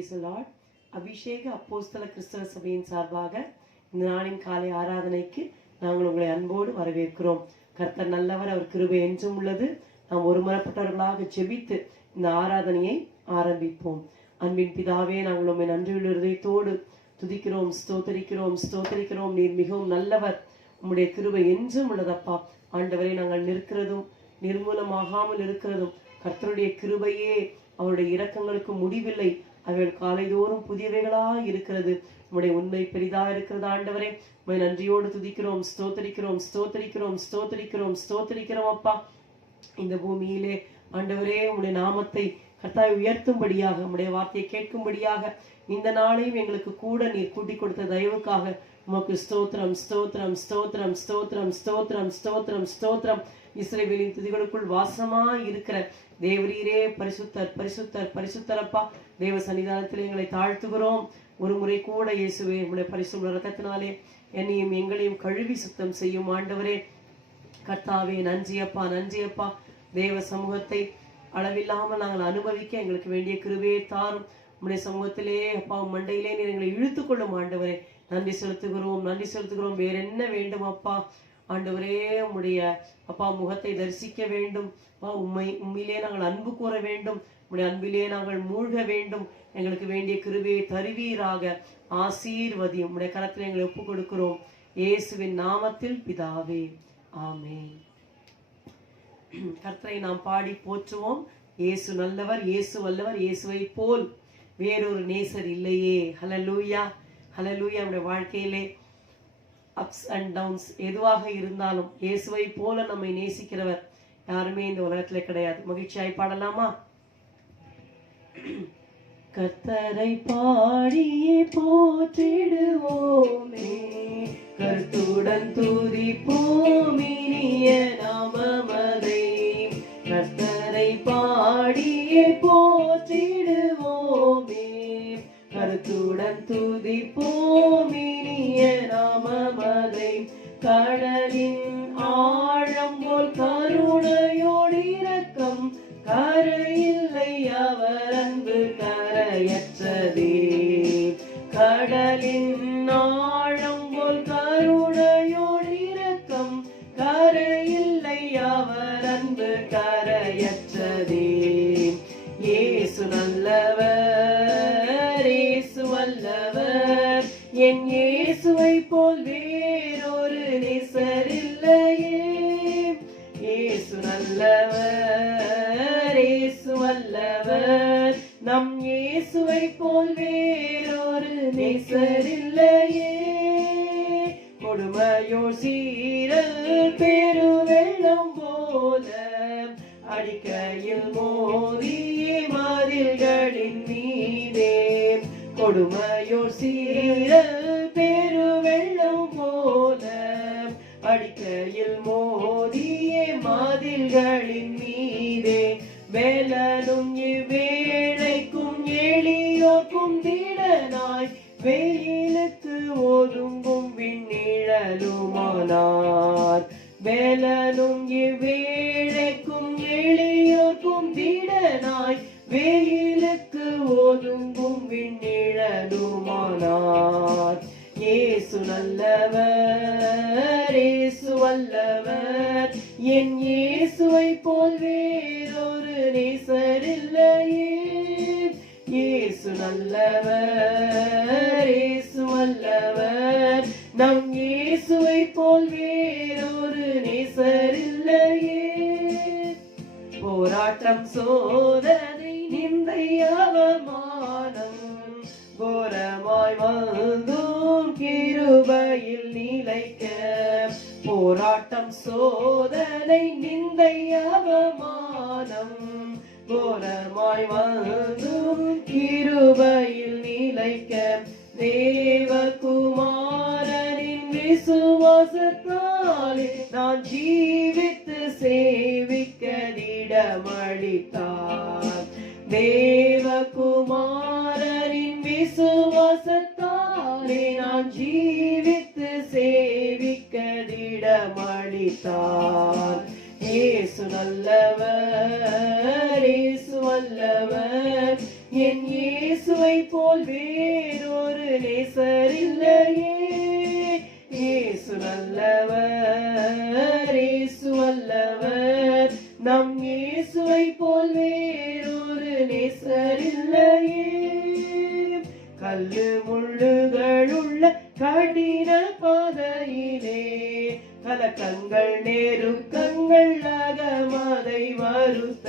Praise the Lord. அபிஷேக அப்போஸ்தல கிறிஸ்தவ சபையின் சார்பாக இந்த நாளின் காலை ஆராதனைக்கு நாங்கள் உங்களை அன்போடு வரவேற்கிறோம். கர்த்தர் நல்லவர், அவர் கிருபை என்றும் உள்ளது. நாம் ஒருமனப்பட்டவர்களாக ஜெபித்து இந்த ஆராதனையை ஆரம்பிப்போம். அன்பின் பிதாவே, நாங்கள் உண்மை நன்றியுள்ள இருதயத்தோடு துதிக்கிறோம், ஸ்தோத்தரிக்கிறோம். நீர் மிகவும் நல்லவர், உம்முடைய கிருபை என்றும் உள்ளதப்பா. ஆண்டவரை, நாங்கள் நிற்கிறதும் நிர்மூலமாகாமல் இருக்கிறதும் கர்த்தருடைய கிருபையே. அவருடைய இரக்கங்களுக்கு முடிவில்லை, அவைகள் காலைதோறும் புதியவைகளாய் இருக்கிறது. உம்முடைய உண்மை பெரிதா இருக்கிறது. ஆண்டவரே, உம்மை நன்றியோடு துதிக்கிறோம், ஸ்தோத்தரிக்கிறோம் அப்பா. இந்த பூமியிலே ஆண்டவரே, உம்முடைய நாமத்தை கர்த்தாவை உயர்த்தும்படியாக, உம்முடைய வார்த்தையை கேட்கும்படியாக இந்த நாளையும் எங்களுக்கு கூட நீர் கூட்டி கொடுத்த தயவுக்காக உமக்கு ஸ்தோத்திரம். இஸ்ரவேலின் துதிகளுக்குள் வாசமாய் இருக்கிற தேவரீரே, பரிசுத்தரப்பா. தேவ சன்னிதானத்தில் எங்களை தாழ்த்துகிறோம். ஒரு முறை கூட இயேசுவே, உம்முடைய பரிசுத்த இரத்தத்தினாலே என்னையும் எங்களையும் கழுவி சுத்தம் செய்யும் ஆண்டவரே. கர்த்தாவே, நன்றியப்பா. தேவ சமூகத்தை அளவில்லாமல் நாங்கள் அனுபவிக்க எங்களுக்கு வேண்டிய கிருபையை தாரும். உம்முடைய சமூகத்திலே அப்பா, மண்டையிலே நீர் எங்களை இழுத்து கொள்ளும் ஆண்டவரே. நன்றி செலுத்துகிறோம். வேற என்ன வேண்டும் அப்பா? ஆண்டவரே, உம்முடைய அப்பா முகத்தை தரிசிக்க வேண்டும். உம்மிலே நாங்கள் அன்பு கூற வேண்டும். உம்முடைய அன்பிலே நாங்கள் மூழ்க வேண்டும். எங்களுக்கு வேண்டிய கிருபையை தருவீராக. ஆசீர்வதி. உம்முடைய கரத்தில் எங்களை ஒப்புக் கொடுக்கிறோம், இயேசுவின் நாமத்தில் பிதாவே, ஆமென். கர்த்தரை நாம் பாடி போற்றுவோம். இயேசு நல்லவர், இயேசு வல்லவர், இயேசுவை போல் வேறொரு நேசர் இல்லையே. ஹல்லேலூயா. நம்முடைய வாழ்க்கையிலே அப்ஸ் அண்ட் டவுன்ஸ் எதுவாக இருந்தாலும் இயேசுவை போல நம்மை நேசிக்கிறவர் யாருமே இந்த உலகத்துல கிடையாது. மகிழ்ச்சியாய் பாடலாமா? கர்த்தரை பாடியே போற்றிடுவோமே, கர்த்தருடன் துதிப்போம் இனிய நாமமதை. கர்த்தரை பாடியே போற்றிடுவோமே, கர்த்தருடன் துதிப்போம் இனிய நாமமதை. கடலின் ஆழம் போல் கருணையோடு இரக்கம், கரையில்லை அவர் அன்பு கரையற்றதே. கடலின் ஆழம் போல் கருணையோடு இரக்கம், கரையில்லை அவர் அன்பு கரையற்றதே. இயேசு நல்லவர், இயேசு வல்லவர், என் இயேசுவை போல் வேறொரு நேசர் இல்லையே. இயேசு நல்லவர், இயேசு வல்லவர், நம் இயேசுவை போல் வேறொரு நேசர் இல்லையே. கொடுமையோ சீரல் பெருவெள்ளம் போல அடிக்கையில் மோதியே மதில்களின் மீதே. கொடுமையோ சீரல் பெருவெள்ளம் போல அடிக்கையில் மோதியே மதில்களின் மீதே. வேலனும் இவ்வேளைக்கும் எளியோர்க்கும் திடனாய், வெயிலுக்கு ஒதுங்கும் விண்ணிழலுமானார். வேலனும் இவ்வேளைக்கும் எளியோர்க்கும் திடனாய், வெயிலுக்கு ஒதுங்கும் விண்ணிழலுமானார். இயேசு நல்லவர், இயேசு வல்லவர், என் இயேசுவை போல் வேறொரு நேசர் இல்லையே. இயேசு நல்லவர், இயேசு வல்லவர், நம் இயேசுவை போல் வேறொரு நேசர் இல்லையே. போராட்டம், சோதனை, நிந்தை, அவமானம் கோரமாய் வந்தும் கிருபையில் நிலைக்க. போராட்டம், சோதனை, நிந்தை, அவமானம் கோரமாய் வந்தும் கிருபையில் நிலைக்க. தேவகுமாரனின் விசுவாசத்தாலே நான் ஜீவித்து சேவிக்க திடமளித்தார். தேவகுமாரனின் விசுவாசத்தாலே நான் ஜீவித்து சேவிக்க திடமளித்தார். இயேசு நல்லவர், இயேசு வல்லவர், என் இயேசுவை நம் இயேசுவை போல் வேறொரு நேசர் இல்லையே. கல்லு முள்ளுகள் உள்ள கடின பாதையிலே கலக்கங்கள் நெருக்கங்கள் அகமதை வருத்த.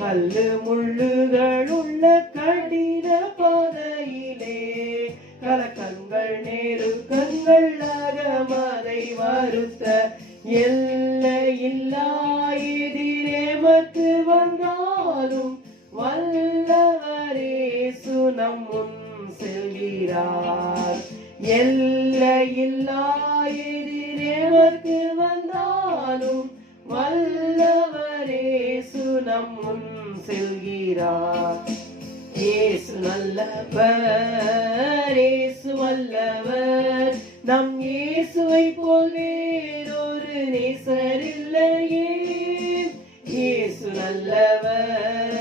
கல்லு முள்ளுகள் உள்ள கடின பாதையிலே கலக்கங்கள் நெருக்கங்கள் அகமதை வருத்த. எல்லையில்லா எதிரேமக்கு வந்தாலும் வல்லவரேசு நம் முன் செல்கிறார். எல்லையில்லா எதிரேமக்கு வந்தாலும் வல்லவரேசு நம் முன் செல்கிறார். இயேசு நல்லவர், இயேசு வல்லவர், நம் இயேசுவை போல் வேறொரு நேசர் இல்லையே. இயேசு நல்லவர்,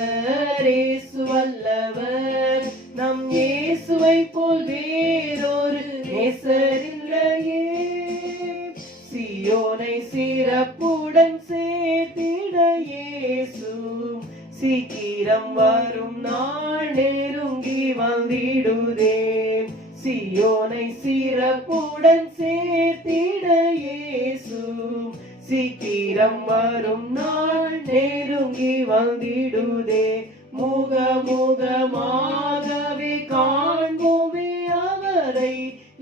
இயேசு வல்லவர், நம் இயேசுவை போல் வேறொரு நேசர் இல்லையே. சியோனை சிறப்புடன் சேர்த்திட இயேசு சீக்கிரம் வரும் நாள் நெருங்கி வந்திடுதே. சியோனை சிறப்புடன் சேர்த்திட இயேசு சீக்கிரம் வரும் நாள் நெருங்கி வந்திடுதே. முகமுகமாகவே காண்போமே அவரை,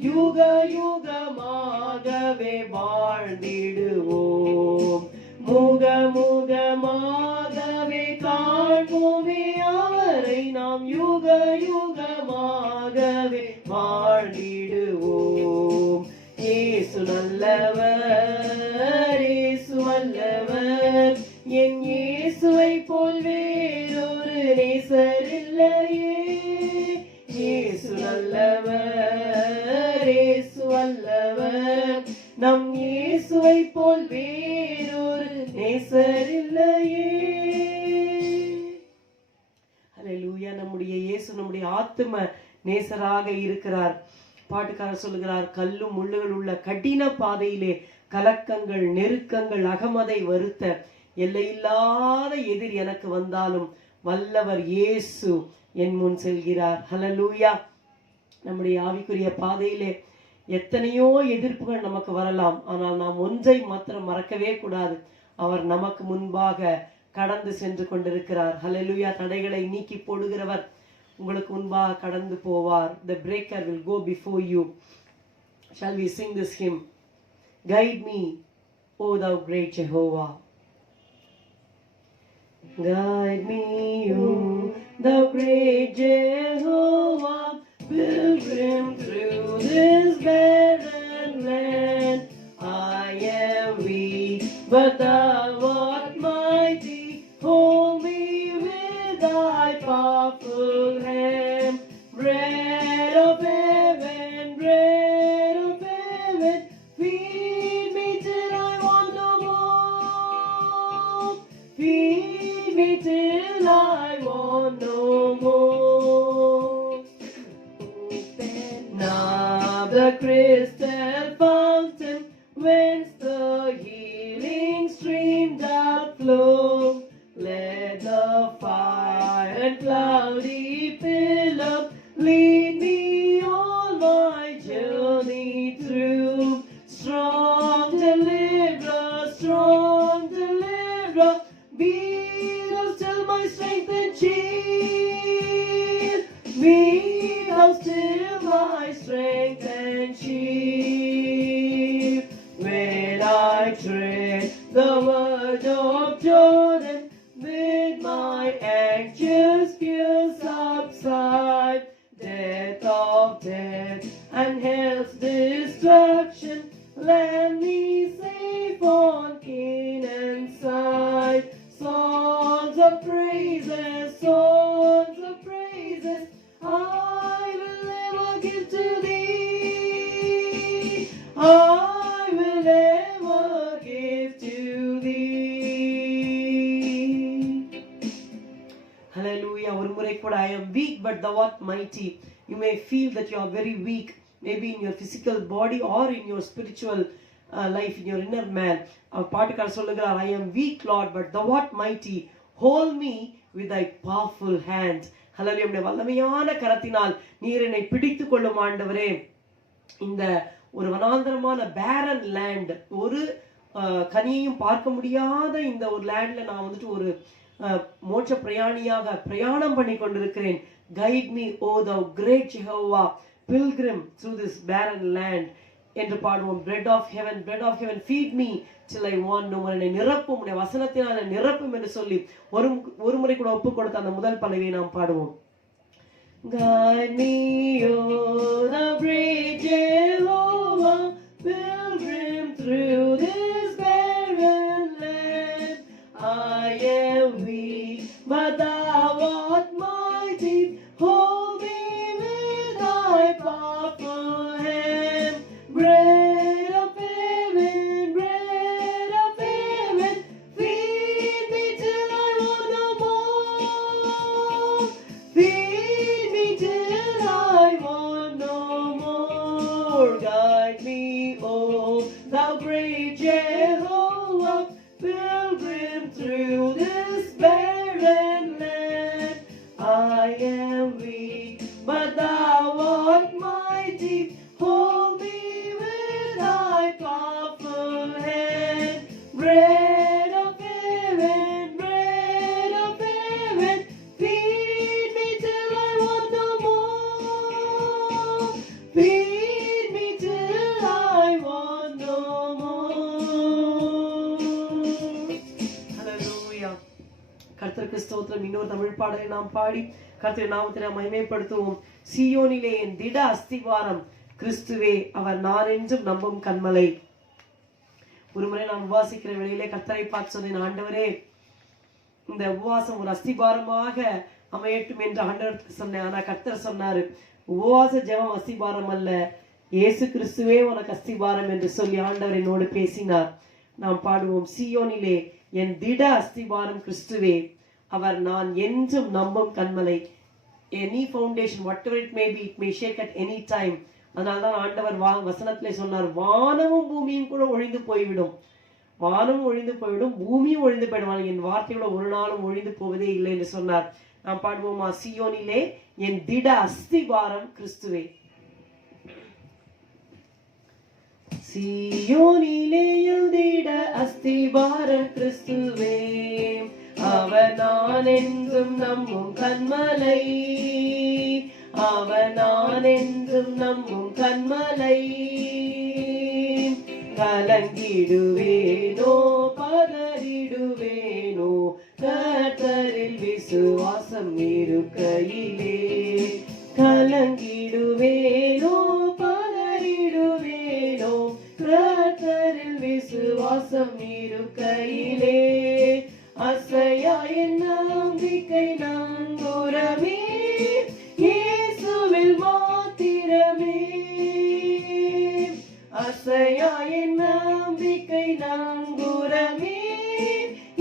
யுக யுகமாகவே வாழ்ந்திடுவோம். முகமுகமாகவே காண்போமே அவரை, நாம் யுக யுகமாகவே வாழ்ந்திடுவோம். இயேசு நல்லவர், இயேசு வல்லவர், என் இயேசுவை போல் வேறொரு நேசர் இல்லையே. இயேசு நல்லவர், இயேசு வல்லவர், நம் இயேசுவை போல் வேறொரு நேசர் இல்லையே. ஹல்லேலூயா. நம்முடைய இயேசு நம்முடைய ஆத்தும நேசராக இருக்கிறார். பாட்டுக்காரர் சொல்லுகிறார், கல்லும் முள்ளுகள் உள்ள கடின பாதையிலே கலக்கங்கள் நெருக்கங்கள் அகமதை வருத்த. எல்லையில்லாத எதிர் எனக்கு வந்தாலும் வல்லவர் இயேசு என் முன் செல்கிறார். ஹல்லேலூயா. நம்முடைய ஆவிக்குரிய பாதையிலே எத்தனையோ எதிர்ப்புகள் நமக்கு வரலாம். ஆனால் நாம் ஒன்றை மாத்திரம் மறக்கவே கூடாது, அவர் நமக்கு முன்பாக கடந்து சென்று கொண்டிருக்கிறார். ஹல்லேலூயா. தடைகளை நீக்கி போடுகிறவர் உங்களுக்கு முன்பாக கடந்து போவார். The breaker will go before you. Shall we sing this hymn? Guide me, O thou great Jehovah. Guide me, O thou great Jehovah, pilgrim through this barren land. I am weak, but thou art mighty. Hold me with thy powerful hand. Bread of heaven, bread of heaven, feed me till I want no more. Feed me till I want no more. Open now the crystal fountain, whence the healing stream doth flow. Let the fire and cloudy pillar lead me on my journey through. Strong deliverer, be thou still my strength and shield. Be thou still my strength and shield. When I tread the verge of Jordan, with my anxious fears subside, death of death and hell's destruction, land me safe on Canaan's side. Songs of praises, I will ever give to thee. I will ever give to thee. Hallelujah. ஒரு முறை கூட, I am weak but thou art mighty. You may feel that you are very weak, maybe in your physical body or in your spiritual life, in your inner man. அவர் பாட்டுக்காரர் சொல்லுகிறார், I am weak Lord, but thou art mighty, hold me with thy powerful hand. ஹல்லேலூயா. உம்முடைய வல்லமையான கரத்தினால் நீர் என்னை பிடித்துக் கொள்ளும் ஆண்டவரே. இந்த ஒரு வனாந்தரமான பேரன் லேண்ட், ஒரு கனியையும் பார்க்க முடியாத இந்த ஒரு லேண்ட்ல நான் வந்துட்டு ஒரு மோட்ச பிரயாணியாக பிரயாணம் பண்ணி கொண்டிருக்கிறேன். Guide me O thou great Jehovah, pilgrim through this barren land என்று பாடுவோம். bread of heaven, bread of heaven, feed me till I want no more. என்னை நிரப்பும், உடைய வசனத்தினால் நிரப்பும் என்று சொல்லி ஒரு முறை கூட ஒப்பு கொடுத்த அந்த முதல் பல்லவியை நாம் பாடுவோம். Guide me, oh the great Jehovah, pilgrim through this barren land. I am weak, but thou art mighty, hold me with thy powerful hand. Bread of heaven, bread of heaven, feed me till I want no more. Feed me till I want no more. Guide me, oh thou great Jehovah, pilgrim through this barren land. I am weak, but thou art mighty, hold me with thy powerful hand. Bread of heaven, bread of heaven, feed me till I want no more. Feed me till I want no more. Hallelujah. கர்த்தருக்கு ஸ்தோத்திரம். இன்னொரு தமிழ் பாடலை நாம் பாடி கர்த்தருடைய நாமத்தை நாம் மகிமைப்படுத்துவோம். சீயோனிலே என் திட அஸ்திவாரம் கிறிஸ்துவே, அவர் நான் என்றும் நம்பும் கன்மலை. ஒரு முறை நான் உபவாசிக்கிற வேளையிலே கர்த்தரை பார்த்து சொன்னேன், ஆண்டவரே இந்த உபவாசம் ஒரு அஸ்திபாரமாக அமையட்டும் என்று ஆண்டவருக்கு சொன்னேன். ஆனா கர்த்தர் சொன்னாரு, உபவாச ஜெபம் அஸ்திபாரம் அல்ல, இயேசு கிறிஸ்துவே உனக்கு அஸ்திபாரம் என்று சொல்லி ஆண்டவர் என்னோடு பேசினார். நாம் பாடுவோம். சீயோனிலே என் திட அஸ்திபாரம் கிறிஸ்துவே, அவர் நான் என்றும் நம்பும் கன்மலை. Any foundation whatever it may be, it may shake at any time. அதனால்தான் ஆண்டவர் வசனத்திலே சொன்னார், வானமும் பூமியும் கூட ஒழிந்து போய்விடும், வானமும் ஒழிந்து போய்விடும், பூமியும் ஒழிந்து போயிடுவாங்க, என் வார்த்தைகளோ ஒரு நாளும் ஒழிந்து போவதே இல்லை என்று சொன்னார். நாம் பாடுவோமா? சீயோனிலே என் திட அஸ்திபாரம் கிறிஸ்துவே. சீயோனிலே என் திட அஸ்திபாரம் கிறிஸ்துவே, அவர் நான் என்றும் நம்பும் கன்மலை, அவர் நான் என்றும் நம்பும் கன்மலை. கலங்கிடுவேனோ பதறிடுவேனோ, கர்த்தரில் விசுவாசம் இருக்கையிலே. கலங்கிடுவேனோ பதறிடுவேனோ, கர்த்தரில் விசுவாசம் இருக்கையிலே. அசையா என் நம்பிக்கை நங்கூரமே, இயேசுவில் மாத்திரமே. அசையா என் நம்பிக்கை நங்கூரமே,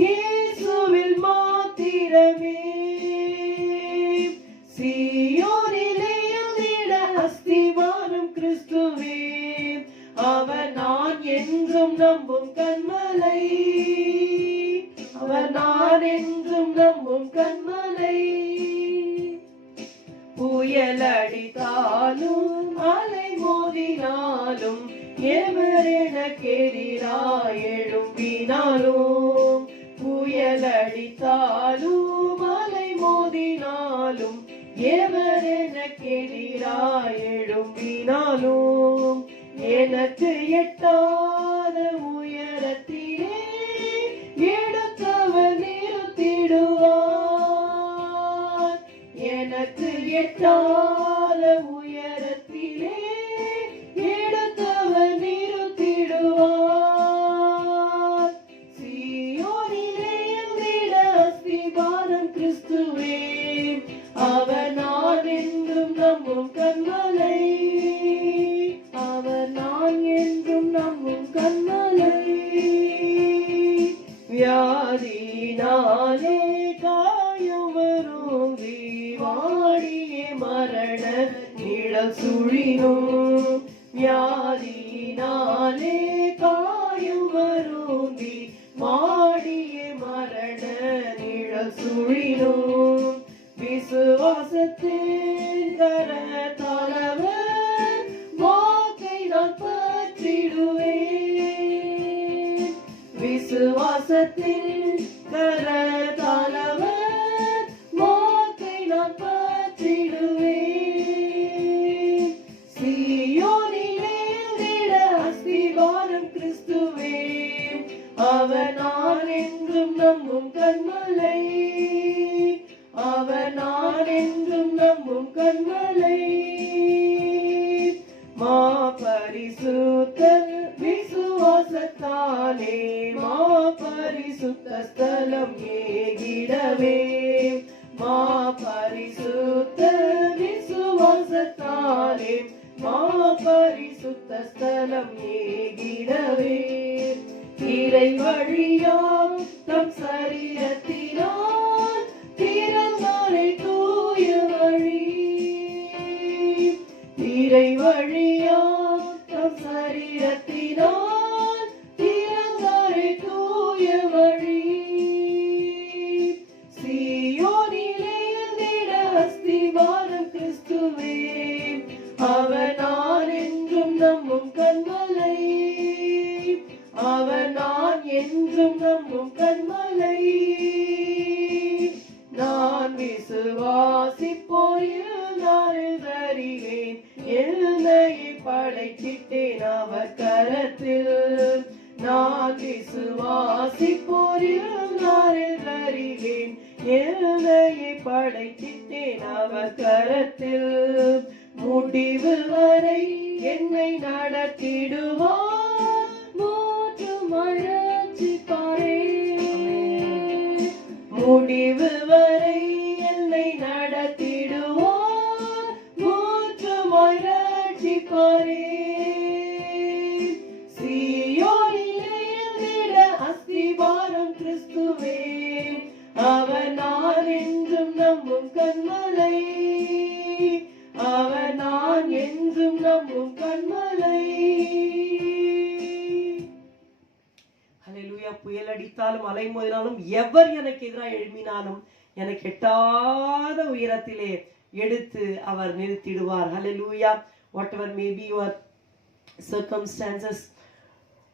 இயேசுவில் மாத்திரமே. சீயோனிலே என் திட அஸ்திவாரம் கிறிஸ்துவே, அவர் நான் என்றும் நம்பும் கன்மலை, அவர் நான் என்றும் நம்பும் கன்மலை. புயல் அடித்தாலும் அலை மோதினாலும், எவர் எனக்கெதிராய் எழும்பினாலும். புயல் அடித்தாலும் அலை மோதினாலும், எவர் எனக்கெதிராய் எழும்பினாலும். எனக்கு எட்டாத உயரத்திலே எடுத்தவர் நிறுத்திடுவார். எனக்கு எட்டாத உயரத்திலே எடுத்தவர் நிறுத்திடுவார். சீயோனிலே என் திட அஸ்திபாரம் கிறிஸ்துவே, அவர் நான் என்றும் நம்பும் கன்மலை, அவர் நான் என்றும் நம்பும் கன்மலை. வியாதினாலே காயம் வரும், வாடியே மரண நிழல் சுழினோ. வியாதினாலே தூங்கி மாடிய மரண நிழல் சுழினோம் விசுவாசத்தின் கரத்தாலவர் வாக்கை நான் பற்றிடுவேன் விசுவாசத்தின் கரத்தாலவர் வாக்கை நான் பற்றிடுவேன் சீயோனிலே நிட அஸ்திவாரம் கிறிஸ்துவே அவர் நான் என்றும் நம்பும் கண்மலை அவர் நான் என்றும் நம்பும் கண்மலை மா பரிசுத்த விசுவாசத்தாலே மா பரிசுத்த ஸ்தலம் ஏகிடவே மா பரிசுத்த விசுவாசத்தாலே மா பரிசுத்த ஸ்தலம் ஏகிடவே இறை வழியாம் தம் சரீரத்தினால் திறந்தாரை தூய வழி இறை வழியாம் தம் சரீரத்தினால் திறந்தாரை தூய வழி சீயோனிலே நிட அஸ்திவாரம் கிறிஸ்துவே அவர் நான் என்றும் நம்பும் கண்மலை அவர் நான் என்றும் நம்பும் கண்மலை நான் விசுவாசிப்போரில் நான் அறிவேன் எல்லையை படைத்திட்டேன் அவர் கரத்தில் நான் விசுவாசிப்போரில் நான் அறிவேன் எல்லையை படைத்திட்டேன் அவர் கரத்தில் முடிவு வரை என்னை நடத்திடுவார் முடிவு வரை என்னை நடத்திடுவார் மூச்சுமாய் ரட்சிப்பாரே சீயோனிலே நிட அஸ்திவாரம் கிறிஸ்துவே அவர் நான் என்றும் நம்பும் கண்மலை அவர் நான் என்றும் நம்பும் கண்மலை ஹல்லேலூயா புயல் அடித்தாலும் அலை மோதினாலும் எவர் எனக்கு எதிராக எழுப்பினாலும் எனக்கு எட்டாத உயரத்திலே எடுத்து அவர் நிறுத்திடுவார் ஹல்லேலூயா whatever may be your circumstances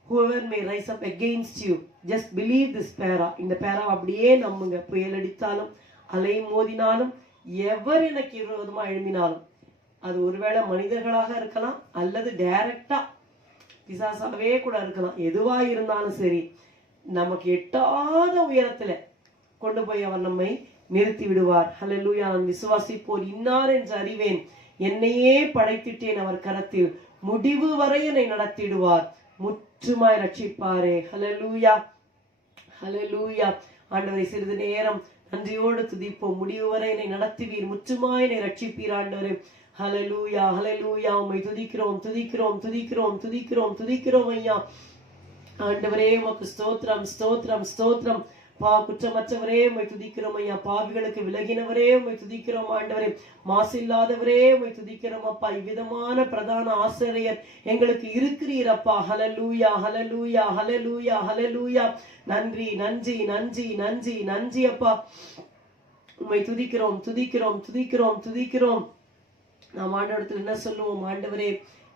whoever may rise up against you just believe this para இந்த para அப்படியே நம்புங்க புயல் அடித்தாலும் அலை மோதினாலும் எவர் எனக்கு விரோதமா எழுப்பினாலும் அது ஒருவேளை மனிதர்களாக இருக்கலாம் அல்லது டைரக்டா பிசாசாவே கூட இருக்கலாம் எதுவா இருந்தாலும் சரி நமக்கு எட்டாத உயரத்துல கொண்டு போய் அவர் நம்மை நிறுத்தி விடுவார் ஹல்லேலூயா நான் விசுவாசிப்போர் இன்னார் என்று அறிவேன் என்னையே படைத்திட்டேன் அவர் கரத்தில் முடிவு வரை என்னை நடத்திடுவார் முற்றுமாய் ரட்சிப்பாரே ஹல்லேலூயா ஹல்லேலூயா ஆண்டவரை சிறிது நேரம் நன்றியோடு துதிப்போம் முடிவு வரை என்னை நடத்துவீர் முற்றுமாய் என்னை ரட்சிப்பீர் ஆண்டவரே ஹல்லேலூயா ஹல்லேலூயா உம்மை துதிக்கிறோம் துதிக்கிறோம் துதிக்கிறோம் துதிக்கிறோம் துதிக்கிறோம் ஐயா ஆண்டவரே உமக்கு ஸ்தோத்திரம் ஸ்தோத்திரம் ஸ்தோத்திரம் குற்றமற்றவரே உம்மை துதிக்கிறோம் ஐயா பாவிகளுக்கு விலகினவரே உம்மை துதிக்கிறோம் ஆண்டவரே மாசில்லாதவரே உம்மை துதிக்கிறோம் அப்பா இவ்விதமான பிரதான ஆசிரியர் எங்களுக்கு இருக்கிறீர் அப்பா ஹல்லேலூயா ஹல்லேலூயா ஹல்லேலூயா ஹல்லேலூயா நன்றி நன்றி நன்றி நன்றி நன்றி அப்பா உம்மை துதிக்கிறோம் துதிக்கிறோம் துதிக்கிறோம் துதிக்கிறோம் நாம் ஆண்டவரிடத்தில் என்ன சொல்லுவோம் ஆண்டவரே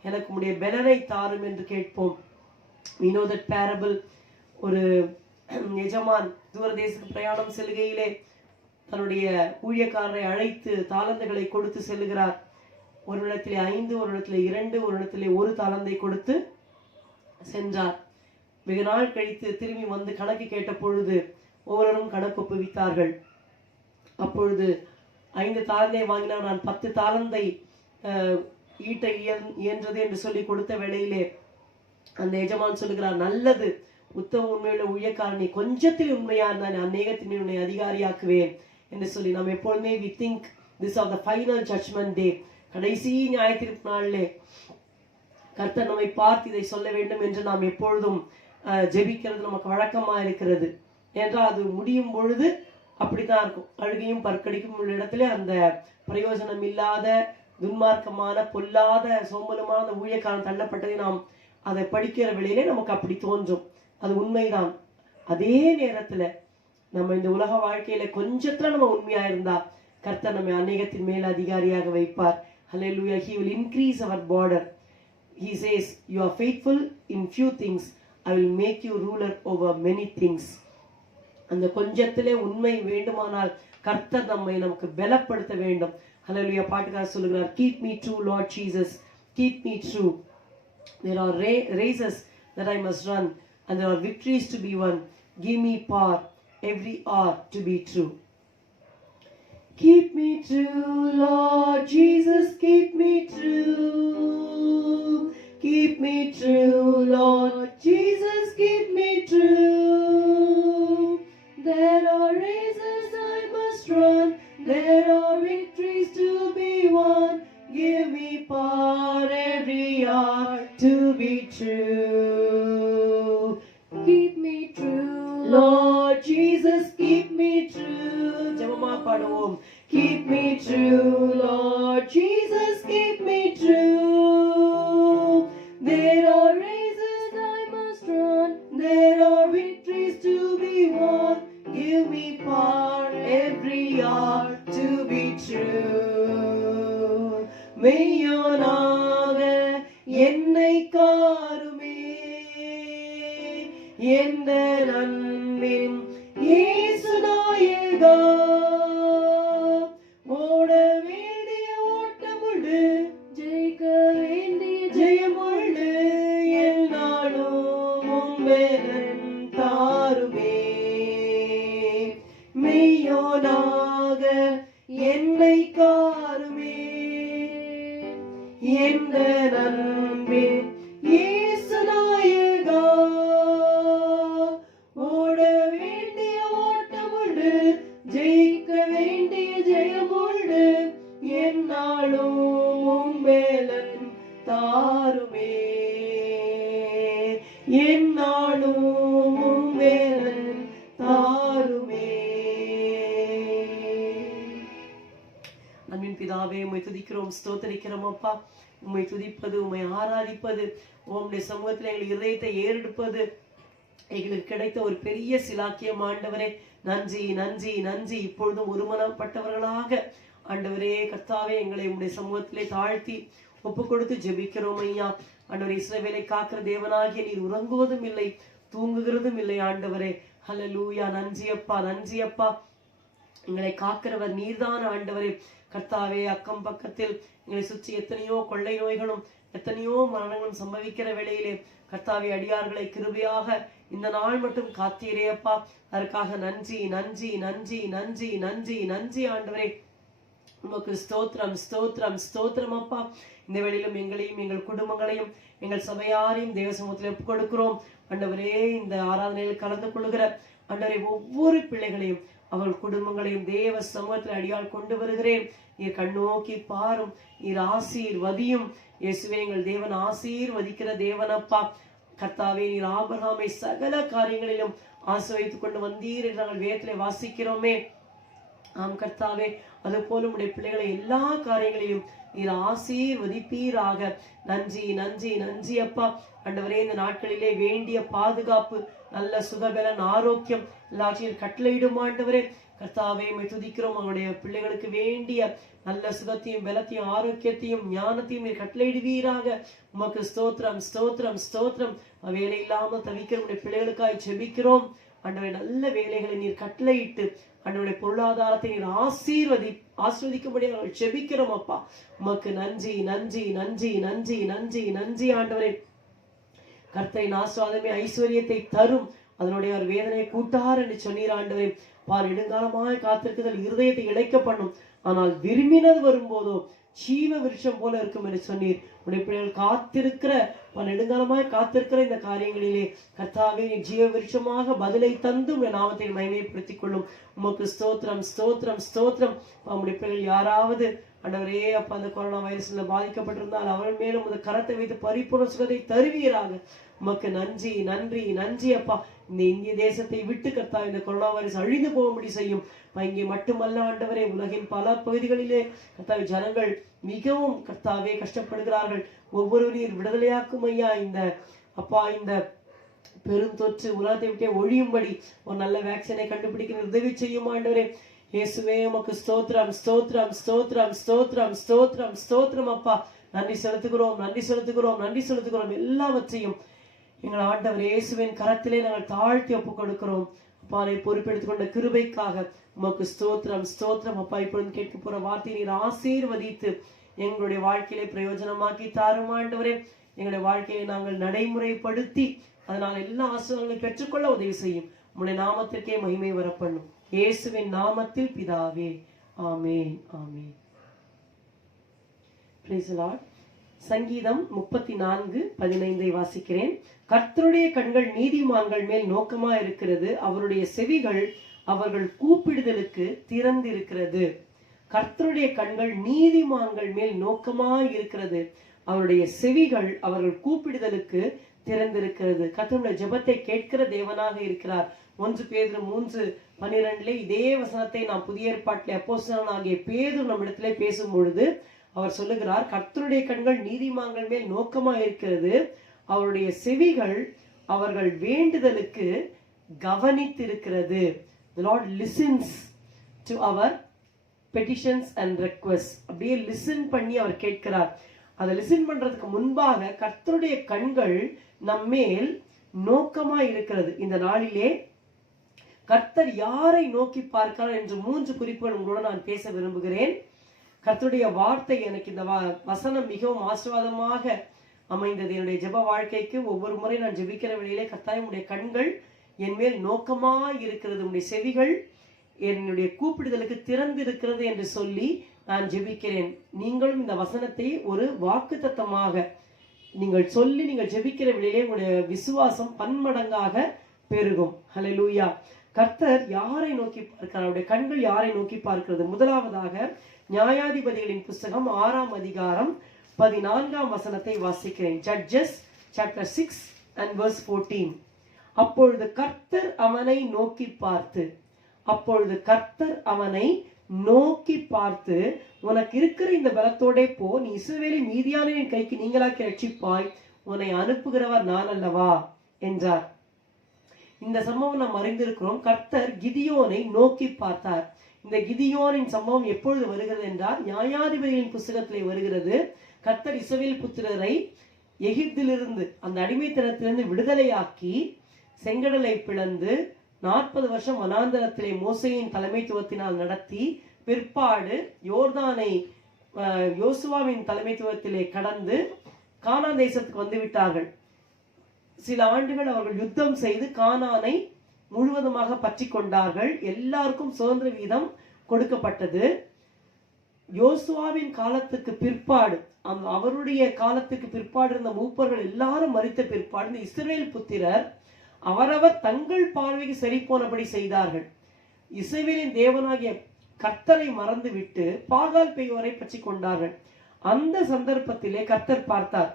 எனக்கு உம்முடைய பெலனை தாரும் என்று கேட்போம் we know that parable ஒரு எஜமான் தூர தேசத்துக்கு பிரயாணம் செல்கையிலே தன்னுடைய ஊழியக்காரரை அழைத்து தாளந்துகளை கொடுத்து செல்கிறார் ஒரு இடத்திலே 5 ஒரு இடத்திலே 2 ஒரு இடத்திலே 1 தாளந்தை கொடுத்து சென்றார் வெகு நாள் கழித்து திரும்பி வந்து கணக்கு கேட்ட பொழுது ஒவ்வொருவரும் கணக்கு ஒப்புவித்தார்கள் அப்பொழுது 5 தாளந்தை வாங்கினால் நான் 10 தாளந்தை ஈட்ட இயன்றது என்று சொல்லி கொடுத்த வேளையிலே அந்த எஜமான் சொல்லுகிறார் நல்லது உத்தம உண்மையுள்ள ஊழியக்காரனை கொஞ்சத்தில் உண்மையா இருந்தான் அநேகத்தின் உன்னை அதிகாரியாக்குவேன் என்று சொல்லி நாம் எப்பொழுதுமே we think this of the final judgment day கடைசி நியாயத்தீர்ப்பு நாளிலே கர்த்தர் நம்மை பார்த்து இதை சொல்ல வேண்டும் என்று நாம் எப்பொழுதும் ஜெபிக்கிறது நமக்கு வழக்கமா இருக்கிறது என்றால் அது முடியும் பொழுது அப்படித்தான் இருக்கும் அழுகையும் பற்கடிக்கும் உள்ள இடத்துல அந்த பிரயோஜனம் இல்லாத துன்மார்க்கமான பொல்லாத சோம்பலுமான ஊழியக்காரன் தள்ளப்பட்டதை நாம் அதை படிக்கிற வேளையிலே நமக்கு அப்படி தோன்றும் அது உண்மைதான். அதே நேரத்துல நம்ம இந்த உலக வாழ்க்கையில கொஞ்சத்துல நம்ம உண்மையா இருந்தா கர்த்தர் நம்ம அநேகத்தின் மேல் அதிகாரியாக வைப்பார். Hallelujah. He will increase our border. He says, you are faithful in few things, I will make you ruler over many things. அந்த கொஞ்சத்திலே உண்மை வேண்டுமானால் கர்த்தர் நம்மை நமக்கு பலப்படுத்த வேண்டும். Hallelujah. பாட்டுக்காரர் சொல்லுகிறார், keep me true Lord Jesus, keep me true. There are races that I must run and there are victories to be won. Give me power every hour to be true. Keep me true Lord Jesus, keep me true. Keep me true Lord Jesus, keep me true. There are races I must run, there are victories to be won. Give me power every hour to be true. Keep me true Lord Jesus, keep me true. ஜெபமா பாடுவோம். Keep me true Lord Jesus, keep me true. There are races I must run, there are victories to be won. Give me power every hour to be true. மெய்யானாக என்னை காருமே, எந்த நன்பின் இயேசு நாயகா. ஓட வேண்டிய ஓட்டமுண்டு, ஜெயிக்க வேண்டிய ஜெயமுண்டு, என்னாலும் உம்பேலன் தாருமே. மெய்யோனாக என்னை காருமே, எந்த நன்பின் இயேசு நாயகா. ஓட வேண்டிய ஓட்டமுண்டு, ஜெயிக்க வேண்டிய ஜெயமுண்டு, என்னாலும் உம்பேலன் தாருமே, என்னாலும் உம்பேலன் தாருமே. அன்பின் பிதாவே, உம்மை துதிக்கிறோம், ஸ்தோத்தரிக்கிறோம் அப்பா. உம்மை துதிப்பது, உம்மை ஆராதிப்பது, உம்முடைய சமூகத்தில் எங்கள் இதயத்தை ஏறெடுப்பது எங்களுக்கு கிடைத்த ஒரு பெரிய சிலாக்கியம் ஆண்டவரே. நன்றி நன்றி நன்றி. இப்பொழுதும் ஒருமனப்பட்டவர்களாக ஆண்டவரே கர்த்தாவே எங்களை உம்முடைய சமூகத்திலே தாழ்த்தி ஒப்பு கொடுத்து ஜெபிக்கிறோம் ஐயா. ஆண்டவரே, இஸ்ரவேலை காக்கிற தேவனாகிய நீர் உறங்குவதும் இல்லை, தூங்குகிறதும் இல்லை ஆண்டவரே. ஹல்லேலூயா. நன்றி அப்பா, நன்றி அப்பா. எங்களை காக்கிறவர் நீர்தான் ஆண்டவரே. கர்த்தாவே, அக்கம் பக்கத்தில் எங்களை சுற்றி எத்தனையோ கொள்ளை நோய்களும் எத்தனையோ மரணங்களும் சம்பவிக்கிற வேளையிலே கர்த்தாவே, அடியார்களை கிருபையாக இந்த நாள் மட்டும் காத்தீரே அப்பா. அதற்காக நன்றி நன்றி நன்றி நன்றி நன்றி நன்றி ஆண்டவரே. உமக்கு ஸ்தோத்திரம் ஸ்தோத்திரம் ஸ்தோத்திரம் அப்பா. இந்த வேளையிலும் எங்களையும் எங்கள் குடும்பங்களையும் எங்கள் சபையாரையும் தேவ சமூகத்தில் ஒப்புக் கொடுக்கிறோம் ஆண்டவரே. இந்த ஆராதனையில் கலந்து கொள்கிற ஆண்டவரே ஒவ்வொரு பிள்ளைகளையும் அவர்கள் குடும்பங்களையும் தேவ சமூகத்தில் அடியால் கொண்டு வருகிறேன். நீர் கண்ணோக்கி பாரும், நீர் ஆசீர்வதியும் இயேசுவே. எங்கள் தேவன் ஆசீர்வதிக்கிற தேவனப்பா. கர்த்தாவே, நீர் ஆபிரகாமை சகல காரியங்களிலும் ஆசீர்வதித்துக் கொண்டு வந்தீர் என்று நாங்கள் வேதத்திலே வாசிக்கிறோமே. ஆம் கர்த்தாவே, அது போல உடைய பிள்ளைகளை எல்லா காரியங்களிலும் நீர் ஆசீர்வதிப்பீராக. நன்றி நன்றி நன்றி அப்பா. ஆண்டவரே, இந்த நாட்களிலே வேண்டிய பாதுகாப்பு, நல்ல சுகபலன், ஆரோக்கியம் எல்லாத்தையும் கட்டளையிடும் ஆண்டவரே. கர்த்தாவே, உம்மை துதிக்கிறோம். அவருடைய பிள்ளைகளுக்கு வேண்டிய நல்ல சுகத்தையும் பலத்தையும் ஆரோக்கியத்தையும் ஞானத்தையும் நீர் கட்டளையிடுவீராக. உமக்கு ஸ்தோத்திரம் ஸ்தோத்திரம் ஸ்தோத்திரம். வேலை இல்லாமல் தவிக்கிற உடைய பிள்ளைகளுக்காய் ஜெபிக்கிறோம் ஆண்டவரே. நல்ல வேலைகளை நீர் கட்டளையிட்டு ஆண்டவருடைய பொருளாதாரத்தை நீர் ஆசீர்வதிக்கும்படி நாங்கள் ஜெபிக்கிறோம் அப்பா. உமக்கு நன்றி நன்றி நன்றி நன்றி நன்றி நன்றி ஆண்டவரே. கர்த்தரின் ஆசீர்வாதமே ஐஸ்வர்யத்தை தரும், அதனுடைய ஒரு வேதனையை கூட்டார் என்று சொன்னீர் ஆண்டவரே. பார், நெடுங்காலமாய் காத்திருக்குதல் இருதயத்தை இழைக்க பண்ணும், ஆனால் விரும்பினது வரும்போதோ ஜீவ விருட்சம் போல இருக்கும் என்று சொன்னீர். உடைய பிள்ளைகள் காத்திருக்கிற, நெடுங்காலமாய் காத்திருக்கிற இந்த காரியங்களிலே கர்த்தாவே, நீ ஜீவ விருட்சமாக பதிலை தந்து உடைய நாமத்தை மகிமைப்படுத்திக் கொள்ளும். உமக்கு ஸ்தோத்திரம் ஸ்தோத்திரம் ஸ்தோத்திரம். உடைய பிள்ளைகள் யாராவது ஆண்டவரே அப்பா அந்த கொரோனா வைரஸ்ல பாதிக்கப்பட்டிருந்தால் அவர்கள் மேலும் அந்த கரத்தை வைத்து பரிபூர்ண சுகத்தை தருவீராக. உமக்கு நன்றி நன்றி நன்றி அப்பா. இந்த இந்திய தேசத்தை விட்டு கர்த்தா இந்த கொரோனா வைரஸ் அழிந்து போகும்படி செய்யும். இங்கே மட்டுமல்ல ஆண்டவரே, உலகின் பல பகுதிகளிலே கர்த்தாவே ஜனங்கள் மிகவும் கர்த்தாவே கஷ்டப்படுகிறார்கள். ஒவ்வொருவரையும் விடுதலையாக்கும் ஐயா. இந்த அப்பா, இந்த பெருந்தொற்று உலகத்தை விட்டே ஒழியும்படி ஒரு நல்ல வேக்சினை கண்டுபிடிக்கிற உதவி செய்யும் ஆண்டவரே. இயேசுவே உமக்கு ஸ்தோத்திரம் ஸ்தோத்திரம் ஸ்தோத்திரம் ஸ்தோத்திரம் ஸ்தோத்திரம் ஸ்தோத்திரம் அப்பா. நன்றி செலுத்துகிறோம், நன்றி செலுத்துகிறோம், நன்றி செலுத்துகிறோம். எல்லாவற்றையும் எங்கள் ஆண்டவர் இயேசுவின் கரத்திலே நாங்கள் தாழ்த்தி ஒப்பு கொடுக்கிறோம் அப்பா. அதை பொறுப்பெடுத்துக் கொண்ட கிருபைக்காக உமக்கு ஸ்தோத்திரம் ஸ்தோத்திரம் அப்பா. இப்பொழுது கேட்க போற வார்த்தையை நீர் ஆசீர்வதித்து எங்களுடைய வாழ்க்கையிலே பிரயோஜனமாக்கி தாரும் ஆண்டவரே. எங்களுடைய வாழ்க்கையை நாங்கள் நடைமுறைப்படுத்தி அதனால் எல்லா ஆசீர்வாதங்களையும் பெற்றுக்கொள்ள உதவி செய்யும். உம்முடைய நாமத்திற்கே மகிமை வரப்பண்ணும். இயேசுவின் நாமத்தில் பிதாவே, ஆமென் ஆமென். Praise the Lord. சங்கீதம் 34:15 வாசிக்கிறேன். கர்த்தருடைய கண்கள் நீதிமான்கள் மேல் நோக்கமா இருக்கிறது, அவருடைய செவிகள் அவர்கள் கூப்பிடுதலுக்கு திறந்திருக்கிறது. கர்த்தருடைய கண்கள் நீதிமான்கள் மேல் நோக்கமா இருக்கிறது, அவருடைய செவிகள் அவர்கள் கூப்பிடுதலுக்கு திறந்திருக்கிறது. கர்த்தருடைய ஜெபத்தை கேட்கிற தேவனாக இருக்கிறார். 1 பேதுரு 3:12 இதே வசனத்தை நாம் புதிய ஏற்பாட்டிலே அப்போஸ்தலனாகிய பேதுரு நம்மிடத்திலே பேசும் பொழுது அவர் சொல்லுகிறார், கர்த்தருடைய கண்கள் நீதிமான்கள் மேல் நோக்கமா இருக்கிறது, அவருடைய செவிகள் அவர்கள் வேண்டுதலுக்கு கவனித்திருக்கிறது. The Lord listens to our petitions and requests. அப்படியே லிசன் பண்ணி அவர் கேட்கிறார். அதை லிசன் பண்றதுக்கு முன்பாக கர்த்தருடைய கண்கள் நம்மேல் நோக்கமா இருக்கிறது. இந்த நாளிலே கர்த்தர் யாரை நோக்கி பார்க்கிறார் என்று 3 குறிப்புகள் உங்களோட நான் பேச விரும்புகிறேன். கர்த்தருடைய வார்த்தை எனக்கு இந்த வசனம் மிகவும் ஆசீர்வாதமாக அமைந்தது. என்னுடைய ஜெப வாழ்க்கைக்கு ஒவ்வொரு முறை நான் ஜெபிக்கிற வேளையிலே கர்த்தாவே உம்முடைய கண்கள் என் மேல் நோக்கமா இருக்கிறது, உம்முடைய செவிகள் என்னுடைய கூப்பிடுதலுக்கு திறந்து இருக்கிறது என்று சொல்லி நான் ஜெபிக்கிறேன். நீங்களும் இந்த வசனத்தை ஒரு வாக்குத்தத்தமாக நீங்கள் சொல்லி நீங்கள் ஜெபிக்கிற வேளையிலே உங்களுடைய விசுவாசம் பன்மடங்காக பெருகும். ஹல்லேலூயா. கர்த்தர் யாரை நோக்கி பார்க்கிறார்? அவருடைய கண்கள் யாரை நோக்கி பார்க்கிறது? முதலாவதாக நியாயாதிபதிகளின் புஸ்தகம் 6ஆம் அதிகாரம் 14ஆம் வசனத்தை வாசிக்கிறேன். Judges chapter 6 and verse 14. அப்பொழுது கர்த்தர் அவனை நோக்கி பார்த்து, அப்பொழுது கர்த்தர் அவனை நோக்கி பார்த்து, உனக்கு இருக்கிற இந்த பலத்தோட போ, நீ இஸ்ரவேலை மீதியானின் கைக்கு நீங்களாக்கி ரட்சிப்பாய், உன்னை அனுப்புகிறவர் நான் அல்லவா என்றார். இந்த சம்பவம் நாம் அறிந்திருக்கிறோம். கர்த்தர் கிதியோனை நோக்கி பார்த்தார். இந்த கிதியோனின் சம்பவம் எப்பொழுது வருகிறது என்றால் நியாயாதிபதிகளின் புஸ்தகத்திலே வருகிறது. கர்த்தர் இஸ்ரவேல் புத்திரரை எகிப்திலிருந்து அந்த அடிமைத்தனத்திலிருந்து விடுதலையாக்கி செங்கடலை பிளந்து 40 வருஷம் வனாந்தரத்திலே மோசேயின் தலைமைத்துவத்தினால் நடத்தி பிற்பாடு யோர்தானை யோசுவாவின் தலைமைத்துவத்திலே கடந்து கானான் தேசத்துக்கு வந்து விட்டார்கள். சில ஆண்டுகள் அவர்கள் யுத்தம் செய்து கானானை முழுவதுமாக பற்றி கொண்டார்கள். எல்லாருக்கும் சுதந்திர வீதம் கொடுக்கப்பட்டது. யோசுவாவின் காலத்துக்கு பிற்பாடு, அவருடைய காலத்துக்கு பிற்பாடு இருந்த மூப்பர்கள் எல்லாரும் மரித்த பிற்பாடு இந்த இஸ்ரவேல் புத்திரர் அவரவர் தங்கள் பார்வைக்கு சரி போனபடி செய்தார்கள். இஸ்ரவேலின் தேவனாகிய கர்த்தரை மறந்து விட்டு பாகால் பெயோரை பற்றி கொண்டார்கள். அந்த சந்தர்ப்பத்திலே கர்த்தர் பார்த்தார்.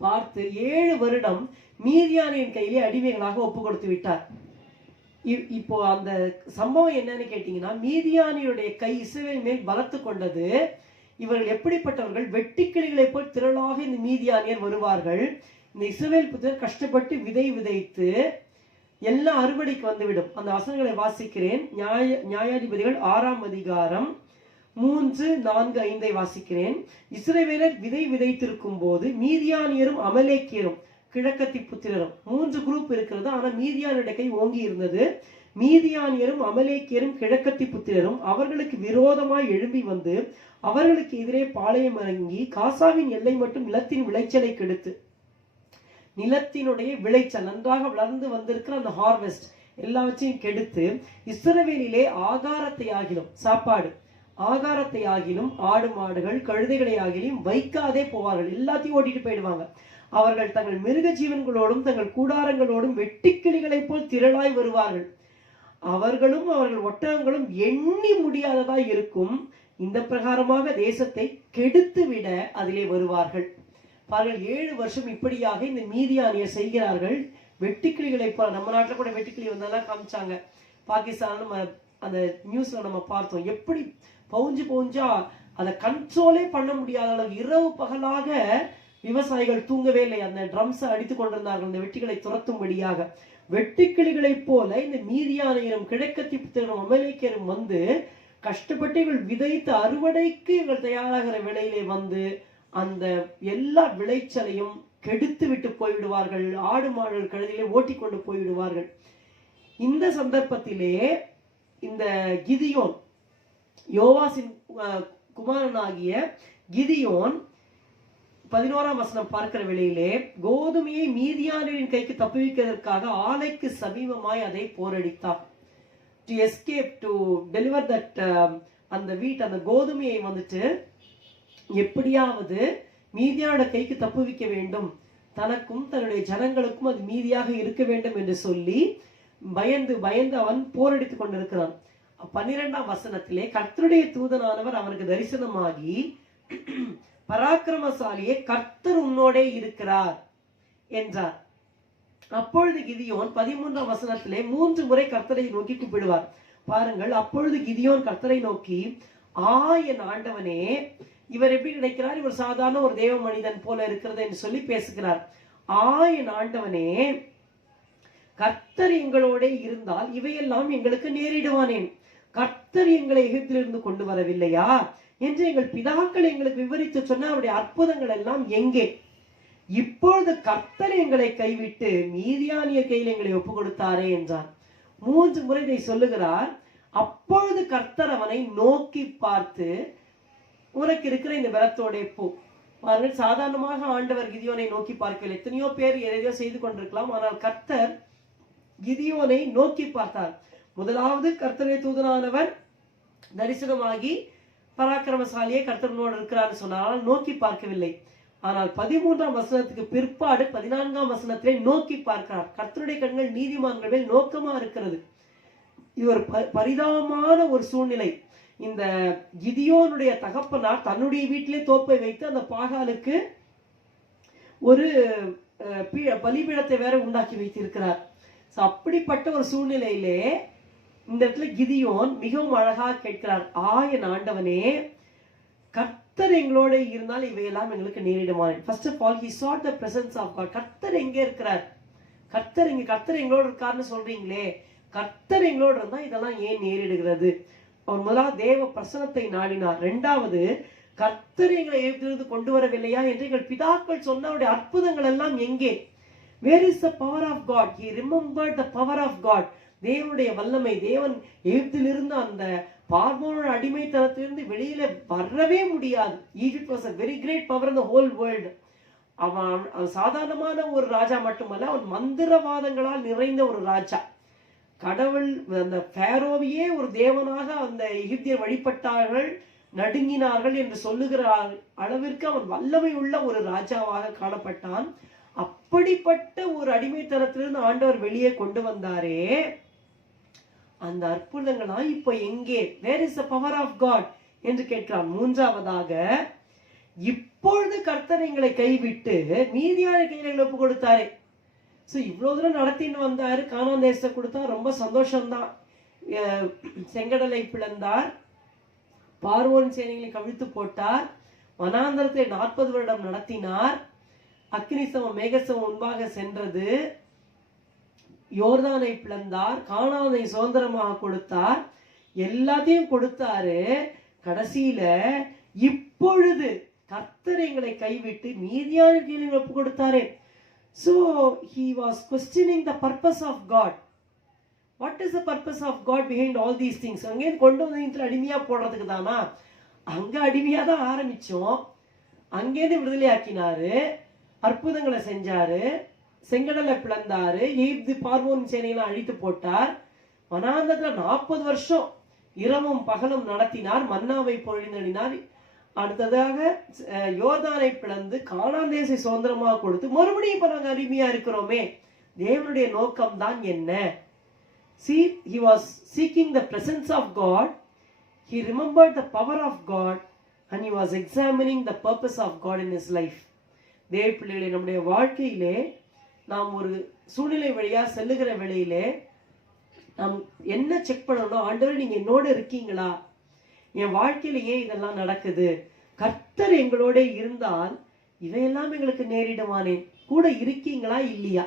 பார்த்து 7 வருடம் மீதியானின் கையிலே அடிமைகளாக ஒப்பு கொடுத்து விட்டார். இப்போ அந்த சம்பவம் என்னன்னு கேட்டீங்கன்னா, மீதியானியுடைய கை இஸ்ரவேல் மேல் பலத்து கொண்டது. இவர்கள் எப்படிப்பட்டவர்கள்? வெட்டுக்கிளிகளை போல் திரளாக இந்த மீதியானியர் வருவார்கள். இந்த இஸ்ரவேல் புத்திரர் கஷ்டப்பட்டு விதை விதைத்து எல்லாம் அறுவடைக்கு வந்துவிடும். அந்த வசனங்களை வாசிக்கிறேன். நியாயாதிபதிகள் 6ஆம் அதிகாரம் 3, 4, 5 வாசிக்கிறேன். இஸ்ரவேலர் விதை விதைத்திருக்கும் போது மீதியானியரும் அமலேக்கியரும் கிழக்கத்தி புத்திரரும் 3 குரூப் இருக்கிறது. ஆனா மீதியானுடைய கை ஓங்கி இருந்தது. மீதியானியரும் அமலேக்கியரும் கிழக்கத்தி புத்திரரும் அவர்களுக்கு விரோதமாய் எழும்பி வந்து அவர்களுக்கு எதிரே பாளையம் இறங்கி காசாவின் எல்லை மட்டும் நிலத்தின் விளைச்சலை கெடுத்து, நிலத்தினுடைய விளைச்சல் நன்றாக வளர்ந்து வந்திருக்கிற அந்த ஹார்வெஸ்ட் எல்லாவற்றையும் கெடுத்து இஸ்ரவேலிலே ஆகாரத்தை ஆகிலும் சாப்பாடு ஆகாரத்தை ஆகிலும் ஆடு மாடுகள் கழுதைகளை ஆகிலும் வைக்காதே போவார்கள். எல்லாத்தையும் ஓட்டிட்டு போயிடுவாங்க. அவர்கள் தங்கள் மிருக ஜீவன்களோடும் தங்கள் கூடாரங்களோடும் வெட்டுக்கிளிகளை போல் திரளாய் வருவார்கள். அவர்களும் அவர்கள் ஒட்டகங்களும் எண்ணி முடியாததா இருக்கும். இந்த பிரகாரமாக தேசத்தை கெடுத்து விட அதிலே வருவார்கள். பாருங்கள், 7 வருஷம் இப்படியாக இந்த மீதியானியர் செய்கிறார்கள். வெட்டுக்கிளிகளை போல, நம்ம நாட்டில் கூட வெட்டுக்கிளி வந்தெல்லாம் காமிச்சாங்க. பாகிஸ்தான் நம்ம அந்த நியூஸ்ல நம்ம பார்த்தோம். எப்படி பவுஞ்சா அதை கண்ட்ரோலே பண்ண முடியாத அளவு இரவு பகலாக விவசாயிகள் தூங்கவே இல்லை, அந்த ட்ரம்ஸை அடித்துக் கொண்டிருந்தார்கள் இந்த வெட்டிகளை துரத்தும்படியாக. வெட்டுக்கிளிகளைப் போல இந்த மீதியானியரும் கிழக்கத்தி புத்திரரும் அமலேக்கியரும் வந்து கஷ்டப்பட்டு இவள் விதைத்து அறுவடைக்கு இவள் தயாராகிற வேளையிலே வந்து அந்த எல்லா விளைச்சலையும் கெடுத்து விட்டு போய்விடுவார்கள். ஆடு மாடுகள் கழுதிலே ஓட்டி கொண்டு போய்விடுவார்கள். இந்த சந்தர்ப்பத்திலே இந்த கிதியோன், யோவாசின் குமாரனாகிய கிதியோன் 11ஆம் வசனம் பார்க்கிற வேளையிலே கோதுமையை மீதியானியரின் கைக்கு தப்புவிக்கிறதற்காக ஆலைக்கு சமீபமாய் அதை போரடித்தார். To escape, to deliver that அந்த அந்த கோதுமையை வந்துட்டு எப்படியாவது மீதியானோட கைக்கு தப்புவிக்க வேண்டும், தனக்கும் தன்னுடைய ஜனங்களுக்கும் அது மீதியாக இருக்க வேண்டும் என்று சொல்லி பயந்து பயந்து அவன் போரடித்துக் கொண்டிருக்கிறான். 12ஆம் வசனத்திலே கர்த்தருடைய தூதனானவர் அவனுக்கு தரிசனமாகி, பராக்கிரமசாலியே, கர்த்தர் உன்னோடே இருக்கிறார் என்றார். அப்பொழுது கிதியோன் 13ஆம் வசனத்திலே 3 முறை கர்த்தரை நோக்கி கூப்பிடுவார். பாருங்கள், அப்பொழுது கிதியோன் கர்த்தரை நோக்கி, என் ஆண்டவனே. இவர் எப்படி நினைக்கிறார்? இவர் சாதாரண ஒரு தேவ மனிதன் போல இருக்கிறது என்று சொல்லி பேசுகிறார். என் ஆண்டவனே, கர்த்தர் எங்களோட இருந்தால் இவையெல்லாம் எங்களுக்கு நேரிடுவானேன். கர்த்தர் எங்களை எகிப்திலிருந்து கொண்டு வரவில்லையா என்று எங்கள் பிதாக்கள் எங்களுக்கு விவரித்து சொன்ன அவருடைய அற்புதங்கள் எல்லாம் எங்கே? இப்பொழுது கர்த்தர் எங்களை கைவிட்டு மீதியானிய கையில் எங்களை ஒப்பு கொடுத்தாரே என்றார். 3 முறை இதை சொல்லுகிறார். அப்பொழுது கர்த்தர் அவனை நோக்கி பார்த்து, உனக்கு இருக்கிற இந்த பலத்தோட போ. பாருங்கள், சாதாரணமாக ஆண்டவர் கிதியோனை நோக்கி பார்க்கவில்லை. எத்தனையோ பேர் எதையோ செய்து கொண்டிருக்கலாம், ஆனால் கர்த்தர் கிதியோனை நோக்கி பார்த்தார். முதலாவது கர்த்தருடைய தூதனானவர் தரிசனமாகி பராக்கிரமசாலியே கர்த்தரனோடு இருக்கிறார் சொன்னால் நோக்கி பார்க்கவில்லை. ஆனால் 13ஆம் வசனத்துக்கு பிற்பாடு 14ஆம் வசனத்திலே நோக்கி பார்க்கிறார். கர்த்தருடைய கண்கள் நீதிமான்கள் மேல் நோக்கமா இருக்கிறது. இது ஒரு பரிதாபமான ஒரு சூழ்நிலை. இந்த கிதியோனுடைய தகப்பனார் தன்னுடைய வீட்டிலே தோப்பை வைத்து அந்த பாகாலுக்கு ஒரு பலிபீடத்தை வேற உண்டாக்கி வைத்திருக்கிறார். அப்படிப்பட்ட ஒரு சூழ்நிலையிலே இந்த இடத்துல கிதியோன் மிகவும் அழகாக கேட்கிறார், என் ஆண்டவனே, கர்த்தர் எங்களோட இருந்தால் இவையெல்லாம் எங்களுக்கு நேரிடுவான். First of all, he sought the presence of God. கர்த்தர் எங்க இருக்கிறார்? கர்த்தர் எங்களோட இருக்காருன்னு சொல்றீங்களே, கர்த்தர் எங்களோட இருந்தா இதெல்லாம் ஏன் நேரிடுகிறது? அவர் முதலாவது தேவ பிரசனத்தை நாடினார். 2வது, கர்த்தர் எங்களை எகிப்திலிருந்து கொண்டு வரவில்லையா என்று எங்கள் பிதாக்கள் சொன்ன அவருடைய அற்புதங்கள் எல்லாம் எங்கே? Where is the power of God? He remembered the power of God. தேவனுடைய வல்லமை. தேவன் எகிப்திலிருந்து அந்த பார்வோனோட அடிமைத்தனத்திலிருந்து வெளியில வரவே முடியாது. Egypt was a very great power in the whole world. அவன் சாதாரணமான ஒரு ராஜா மட்டுமல்ல, அவன் மந்திரவாதங்களால் நிறைந்த ஒரு ராஜா. கடவுள் அந்த பேரோவையே ஒரு தேவனாக அந்த எகிப்தியர் வழிபட்டார்கள், நடுங்கினார்கள் என்று சொல்லுகிற அளவிற்கு அவன் வல்லமை உள்ள ஒரு ராஜாவாக காணப்பட்டான். அப்படிப்பட்ட ஒரு அடிமைத்தனத்திலிருந்து ஆண்டவர் வெளியே கொண்டு வந்தாரே, அந்த அற்புதங்களா இப்ப எங்கே? Where is the power of God என்று கேட்கிறான். 3வதாக, இப்பொழுது கர்த்தர் எங்களை கைவிட்டு மீதியான கையில ஒப்பு கொடுத்தாரே. சோ இவ்வளவு தூரம் நடத்தின்னு வந்தாரு, கானான் தேசத்தை கொடுத்தா, ரொம்ப சந்தோஷம்தான். செங்கடலை பிளந்தார், பார்வோன் சேனைகளை கவிழ்த்து போட்டார், வனாந்தரத்தை 40 வருடம் நடத்தினார், அக்னிசமம் மேகசமம் முன்பாக சென்றது, யோர்தானை பிளந்தார், கானானை சுதந்திரமாக கொடுத்தார், எல்லாத்தையும் கொடுத்தாரு. கடைசியில இப்பொழுது கர்த்தர் எங்களை கைவிட்டு மீதியான கீழே ஒப்பு கொடுத்தாரே. So he was questioning the purpose of God. What is the purpose of God behind all these things? அங்கே கொண்டு வந்து அடிமையா போடுறதுக்கு தானா? அங்க அடிமையா தான் ஆரம்பிச்சோம், அங்கேருந்து விடுதலை ஆக்கினாரு, அற்புதங்களை செஞ்சாரு, செங்கடலை பிளந்தாரு, எகிப்து பார்வோன் சேனையெல்லாம் அழித்து போட்டார், வனாந்தரத்துல 40 வருஷம் இரவும் பகலும் நடத்தினார், மன்னாவை பொழிந்தடினார். அடுத்ததாக யோர்தானை பிளந்து கானான் தேசத்தை சுதந்திரமாக கொடுத்து மறுபடியும் இப்ப நாங்க அடிமையா இருக்கிறோமே. தேவனுடைய நோக்கம் தான் என்ன? See, he was seeking the presence of God, he remembered the power of God, and he was examining the purpose of God in his life. தேவ பிள்ளைகளே, நம்முடைய வாழ்க்கையிலே நாம் ஒரு சூழ்நிலை வழியா செல்லுகிற வேளையிலே நாம் என்ன செக் பண்ணணும்? ஆண்டவரே, நீங்க என்னோட இருக்கீங்களா? என் வாழ்க்கையில ஏன் இதெல்லாம் நடக்குது? கர்த்தர் எங்களோட இருந்தால் இவையெல்லாம் எங்களுக்கு நேரிடுவானே, கூட இருக்கீங்களா இல்லையா?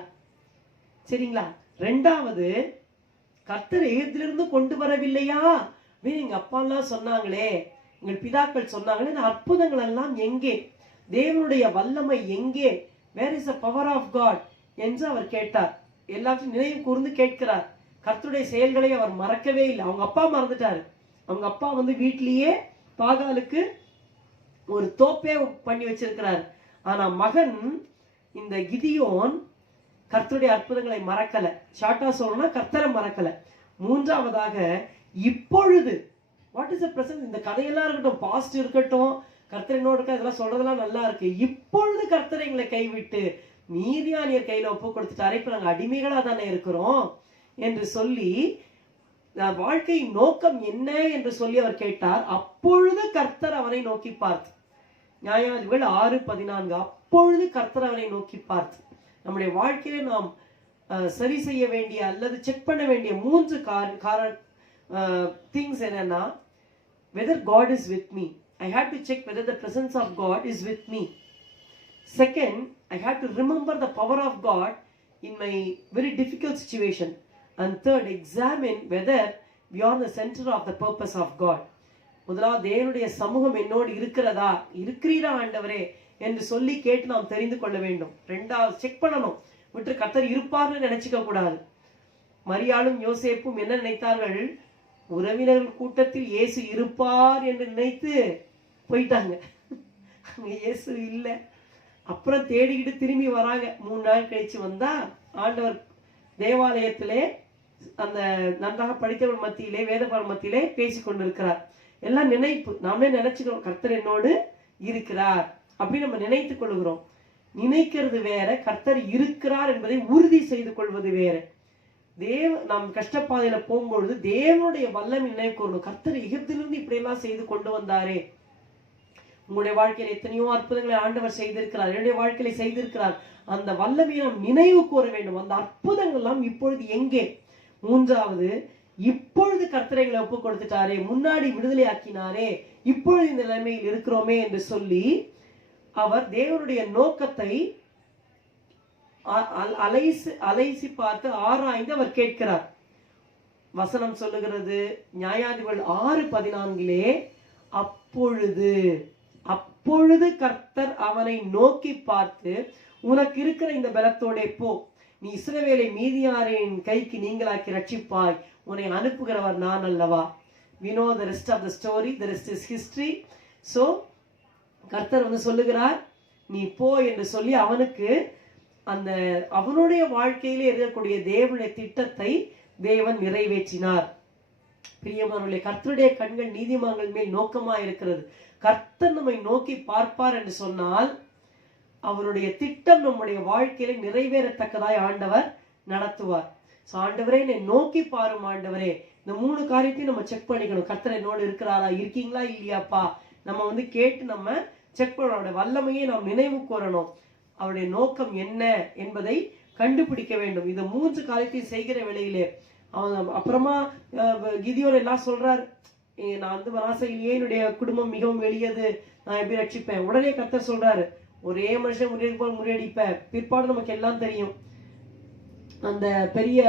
சரிங்களா? ரெண்டாவது, கர்த்தர் எகிப்திலிருந்து கொண்டு வரவில்லையா அப்படின்னு எங்க அப்பா எல்லாம் சொன்னாங்களே, எங்கள் பிதாக்கள் சொன்னாங்களே, இந்த அற்புதங்கள் எல்லாம் எங்கே? தேவனுடைய வல்லமை எங்கே? Where is the power of God என்று அவர் கேட்டார். எல்லாத்தையும் நினைவு கூர்ந்து கேட்கிறார். கர்த்தருடைய செயல்களை அவர் மறக்கவே இல்லை. அவங்க அப்பா மறந்துட்டாரு. அவங்க அப்பா வீட்டிலேயே பாகாலுக்கு ஒரு தோப்பே பண்ணி வச்சிருக்கிறார். ஆனா மகன் இந்த கிதியோன் கர்த்தருடைய அற்புதங்களை மறக்கல. ஷார்ட்டா சொல்லணும்னா கர்த்தரை மறக்கல. மூன்றாவதாக, இப்பொழுது வாட் இஸ் த பிரசன்ட்? இந்த கதையெல்லாம் இருக்கட்டும், பாஸ்ட் இருக்கட்டும், கர்த்தர் என்னோட இருக்க, இதெல்லாம் சொல்றதெல்லாம் நல்லா இருக்கு. இப்பொழுது கர்த்தரை எங்களை கைவிட்டு மீதியானியர் கையில ஒப்பு கொடுத்துட்டாரு, இப்ப நாங்க அடிமைகளா தானே இருக்கிறோம் என்று சொல்லி வாழ்க்கையின் நோக்கம் என்ன என்று சொல்லி அவர் கேட்டார். அப்பொழுது கர்த்தர் அவனை நோக்கி பார்த்து, நியாயாதிபதிகள் 6:14, அப்பொழுது கர்த்தர் அவனை நோக்கி பார்த்து. நம்முடைய வாழ்க்கையில நாம் சரி செய்ய வேண்டிய அல்லது செக் பண்ண வேண்டிய 3 திங்ஸ் என்னன்னா, whether God is with me. I had to check whether the presence of God is with me. Second, I had to remember the power of God in my very difficult situation. And third, examine whether we are the center of the purpose of God. முதலாவது, தேவனுடைய சமூகம் என்னோடு இருக்கிறீரா ஆண்டவரே என்று சொல்லி கேட்டு நாம் தெரிந்து கொள்ள வேண்டும். ரெண்டாவது, செக் பண்ணணும். விட்டு கர்த்தர் இருப்பார்னு நினைச்சுக்க கூடாது. மரியாளும் யோசேப்பும் என்ன நினைத்தார்கள்? உறவினர்கள் கூட்டத்தில் இயேசு இருப்பார் என்று நினைத்து போயிட்டாங்க. அங்க இயேசு இல்லை. அப்புறம் தேடிக்கிட்டு திரும்பி வராங்க. 3 நாள் கழிச்சு வந்தா ஆண்டவர் தேவாலயத்திலே அந்த நன்றாக படித்தவர்கள் மத்தியிலே, வேதபாரர் மத்தியிலே பேசி கொண்டிருக்கிறார். எல்லாம் நினைப்பு. நாமே நினைச்சுக்கிறோம் கர்த்தர் என்னோடு இருக்கிறார் அப்படின்னு நம்ம நினைத்துக் கொள்கிறோம். நினைக்கிறது வேற, கர்த்தர் இருக்கிறார் என்பதை உறுதி செய்து கொள்வது வேற. நாம் கஷ்டப்பாதையில போகும்பொழுது தேவனுடைய வல்லமை நினைவு கூறணும். கர்த்தர் எகிப்திலிருந்து இப்படி எல்லாம் செய்து கொண்டு வந்தாரே. உங்களுடைய வாழ்க்கையில எத்தனையோ அற்புதங்களை ஆண்டவர் செய்திருக்கிறார், என்னுடைய வாழ்க்கையில செய்திருக்கிறார். அந்த வல்லமையை நாம் நினைவு கூற வேண்டும். அந்த அற்புதங்கள் எல்லாம் இப்பொழுது எங்கே? மூன்றாவது, இப்பொழுது கர்த்தரைகளை ஒப்பு கொடுத்துட்டாரே, முன்னாடி விடுதலை ஆக்கினாரே, இப்பொழுது இந்த நிலைமையில் இருக்கிறோமே என்று சொல்லி அவர் தேவனுடைய நோக்கத்தை அலைசி பார்த்து ஆராய்ந்து அவர் கேட்கிறார். வசனம் சொல்லுகிறது, நியாயாதிபதிகள் 6:14, அப்பொழுது கர்த்தர் அவனை நோக்கி பார்த்து, உனக்கு இருக்கிற இந்த பலத்தோட போ, நீ இஸ்ரவேலை மீதியாரின் கைக்கு நீங்களாக்கி ரட்சிப்பாய், உன்னை அனுப்புகிறவர் நான் அல்லவா. We know the rest of the story, the rest is history. So கர்த்தர் சொல்லுகிறார், நீ போ என்று சொல்லி அவனுக்கு அவனுடைய வாழ்க்கையிலே இருக்கக்கூடிய தேவனுடைய திட்டத்தை தேவன் நிறைவேற்றினார். பிரியமானவர்களே, கர்த்தருடைய கண்கள் நீதிமான்கள் மேல் நோக்கமா இருக்கிறது. கர்த்தர் நம்மை நோக்கி பார்ப்பார் என்று சொன்னால் அவருடைய திட்டம் நம்முடைய வாழ்க்கையில நிறைவேறத்தக்கதாய் ஆண்டவர் நடத்துவார். ஆண்டவரே, என்னை நோக்கி பாரும் ஆண்டவரே. இந்த 3 காரியத்தையும் நம்ம செக் பண்ணிக்கணும். கர்த்தர் என்னோடு இருக்கிறாரா, இருக்கீங்களா இல்லையாப்பா, நம்ம கேட்டு நம்ம செக் பண்ணணும். அவருடைய வல்லமையை நாம் நினைவு கூறணும். அவருடைய நோக்கம் என்ன என்பதை கண்டுபிடிக்க வேண்டும். இந்த 3 காரியத்தையும் செய்கிற வேளையிலே அவன் அப்புறமா கிதியோன் எல்லாம் சொல்றார், நான் மனாசையிலேயே என்னுடைய குடும்பம் மிகவும் எளியது, நான் எப்படி ரட்சிப்பேன். உடனே கர்த்தர் சொல்றாரு, ஒரே மனுஷன் முறியடிப்பால் முறியடிப்பேன். பிற்பாடு நமக்கு எல்லாம் தெரியும். அந்த பெரிய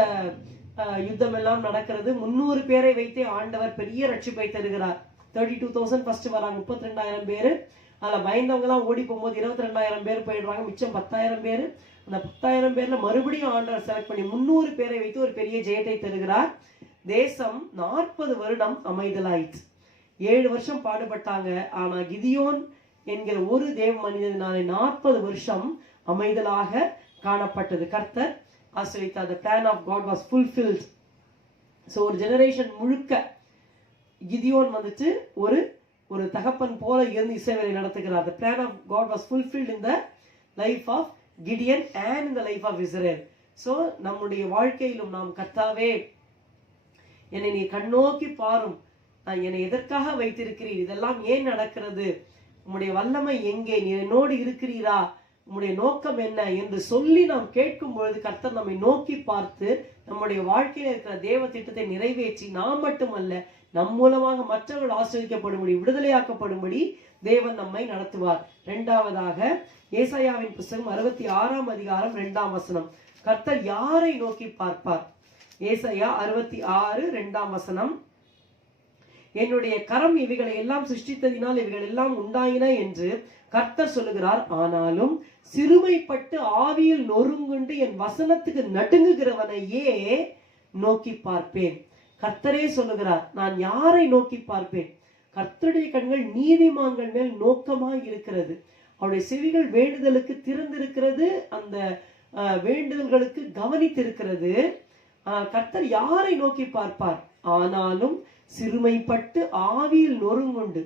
யுத்தம் எல்லாம் நடக்கிறது. 300 பேரை வைத்தே ஆண்டவர் பெரிய ரட்சிப்பை தருகிறார். 32,000 ஃபர்ஸ்ட் வராங்க, 32,000 பேரு. அதுல பயந்தவங்க எல்லாம் ஓடி போகும்போது 22,000 பேர் போயிடுறாங்க, மிச்சம் 10,000 பேரு. அந்த 10,000 பேர்ல மறுபடியும் ஆண்டவர் செலக்ட் பண்ணி 300 பேரை வைத்து ஒரு பெரிய ஜெயத்தை தருகிறார். தேசம் 40 வருடம் அமைதலாயிற்று. 7 வருஷம் பாடுபட்டாங்க. ஆனா கிதியோன் என்கிற ஒரு தேவ மனிதனாலே 40 வருஷம் அமைதலாக காணப்பட்டது. கர்த்தர் ஆசீர்வதித்தார். The plan of God was fulfilled. So ஒரு ஜெனரேஷன் முழுக்க கிதியோன் ஒரு தகப்பன் போல இருந்து இஸ்ரவேலை நடத்துகிறார். The plan of God was fulfilled in the life of Gideon and in the life of Israel. So நம்முடைய வாழ்க்கையிலும் நாம், கர்த்தாவே என்னை நீ கண்ணோக்கி பாரும், என்னை எதற்காக வைத்திருக்கிறீர், இதெல்லாம் ஏன் நடக்கிறது, உம்முடைய வல்லமை எங்கே, நீ என்னோடு இருக்கிறீரா, உம்முடைய நோக்கம் என்ன என்று சொல்லி நாம் கேட்கும் பொழுது கர்த்தர் நம்மை நோக்கி பார்த்து நம்முடைய வாழ்க்கையில் இருக்கிற தேவ திட்டத்தை நிறைவேற்றி நாம் மட்டுமல்ல, நம் மூலமாக மற்றவர்கள் ஆசீர்வதிக்கப்படும்படி, விடுதலையாக்கப்படும்படி தேவன் நம்மை நடத்துவார். இரண்டாவதாக ஏசாயாவின் புத்தகம் 66ஆம் அதிகாரம் 2ஆம் வசனம். கர்த்தர் யாரை நோக்கி பார்ப்பார்? ஏசாயா 66 2ஆம் வசனம். என்னுடைய கரம் இவைகளை எல்லாம் சிருஷ்டித்ததினால் இவைகள் எல்லாம் உண்டாயின என்று கர்த்தர் சொல்லுகிறார். ஆனாலும் சிறுமைப்பட்டு ஆவியில் நொறுங்குண்டு என் வசனத்துக்கு நடுங்குகிறவனையே நோக்கி பார்ப்பேன். கர்த்தரே சொல்லுகிறார், நான் யாரை நோக்கி பார்ப்பேன்? கர்த்தருடைய கண்கள் நீதிமான்கள் மேல் நோக்கமாய் இருக்கிறது. அவருடைய செவிகள் வேண்டுதலுக்கு திறந்திருக்கிறது. அந்த வேண்டுதல்களுக்கு கவனித்திருக்கிறது. கர்த்தர் யாரை நோக்கி பார்ப்பார்? ஆனாலும் சிறுமைப்பட்டு ஆவியில் நொறுங்குண்டு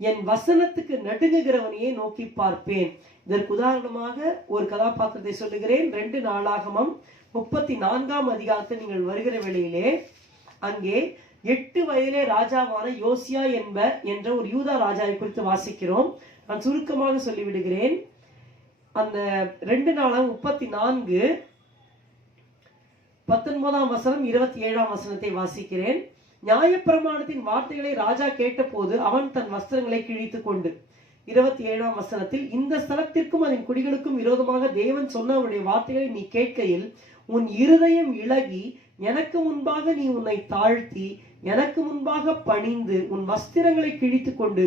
என் வசனத்துக்கு நடுங்குகிறவனையே நோக்கி பார்ப்பேன். இதற்கு உதாரணமாக ஒரு கதாபாத்திரத்தை சொல்லுகிறேன். 2 நாளாகமம் 34ஆம் அதிகாரத்தில் நீங்கள் வருகிற வேளையிலே அங்கே 8 வயதிலே ராஜாவான யோசியா என்ற ஒரு யூதா ராஜாவை குறித்து வாசிக்கிறோம். நான் சுருக்கமாக சொல்லிவிடுகிறேன். அந்த 2 நாளாகமம் 34 19ஆம் வசனம் 27ஆம் வசனத்தை வாசிக்கிறேன். நியாயப்பிரமாணத்தின் வார்த்தைகளை ராஜா கேட்டபோது அவன் தன் வஸ்திரங்களை கிழித்துக் கொண்டு 27ஆம் வசனத்தில், இந்த ஸ்தலத்திற்கும் அதன் குடிகளுக்கும் விரோதமாக தேவன் சொன்ன அவருடைய வார்த்தைகளை நீ கேட்கையில் உன் இருதயம் இளகி எனக்கு முன்பாக நீ உன்னை தாழ்த்தி எனக்கு முன்பாக பணிந்து உன் வஸ்திரங்களை கிழித்துக் கொண்டு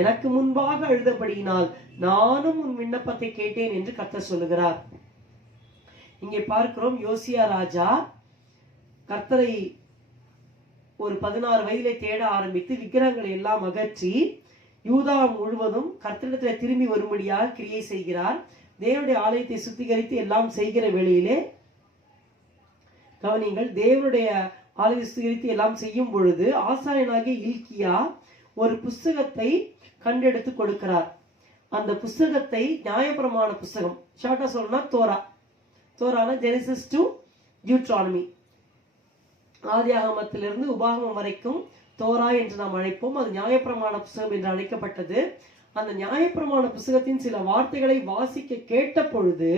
எனக்கு முன்பாக அழுதபடியினால் நானும் உன் விண்ணப்பத்தை கேட்டேன் என்று கர்த்தர் சொல்லுகிறார். இங்கே பார்க்கிறோம், யோசியா ராஜா கர்த்தரை ஒரு 16 வயதிலே தேட ஆரம்பித்து விக்கிரகங்களை எல்லாம் அகற்றி யூதா முழுவதும் கர்த்தரிடத்தில் திரும்பி வரும்படியாக கிரியை செய்கிறார். தேவனுடைய ஆலயத்தை சுத்திகரித்து எல்லாம் செய்கிற வேளையிலே கவனிங்கள், தேவனுடைய ஆலயத்தை சுத்திகரித்து எல்லாம் செய்யும் பொழுது ஆசாரியனாகிய இல்கியா ஒரு புஸ்தகத்தை கண்டெடுத்து கொடுக்கிறார். அந்த புஸ்தகத்தை நியாயப்பிரமாண புஸ்தகம், ஷார்ட்டா சொல்லணும்னா தோரான ஜெனசிஸ் டு டியூட்ரானமி, ஆதியாகமத்திலிருந்து உபாகமம் வரைக்கும் தோரா என்று நாம் அழைப்போம். அது நியாயப்பிரமாண புஸ்தகம் என்று அழைக்கப்பட்டது. அந்த நியாயப்பிரமாண புஸ்தகத்தின் சில வார்த்தைகளை வாசிக்க கேட்ட பொழுது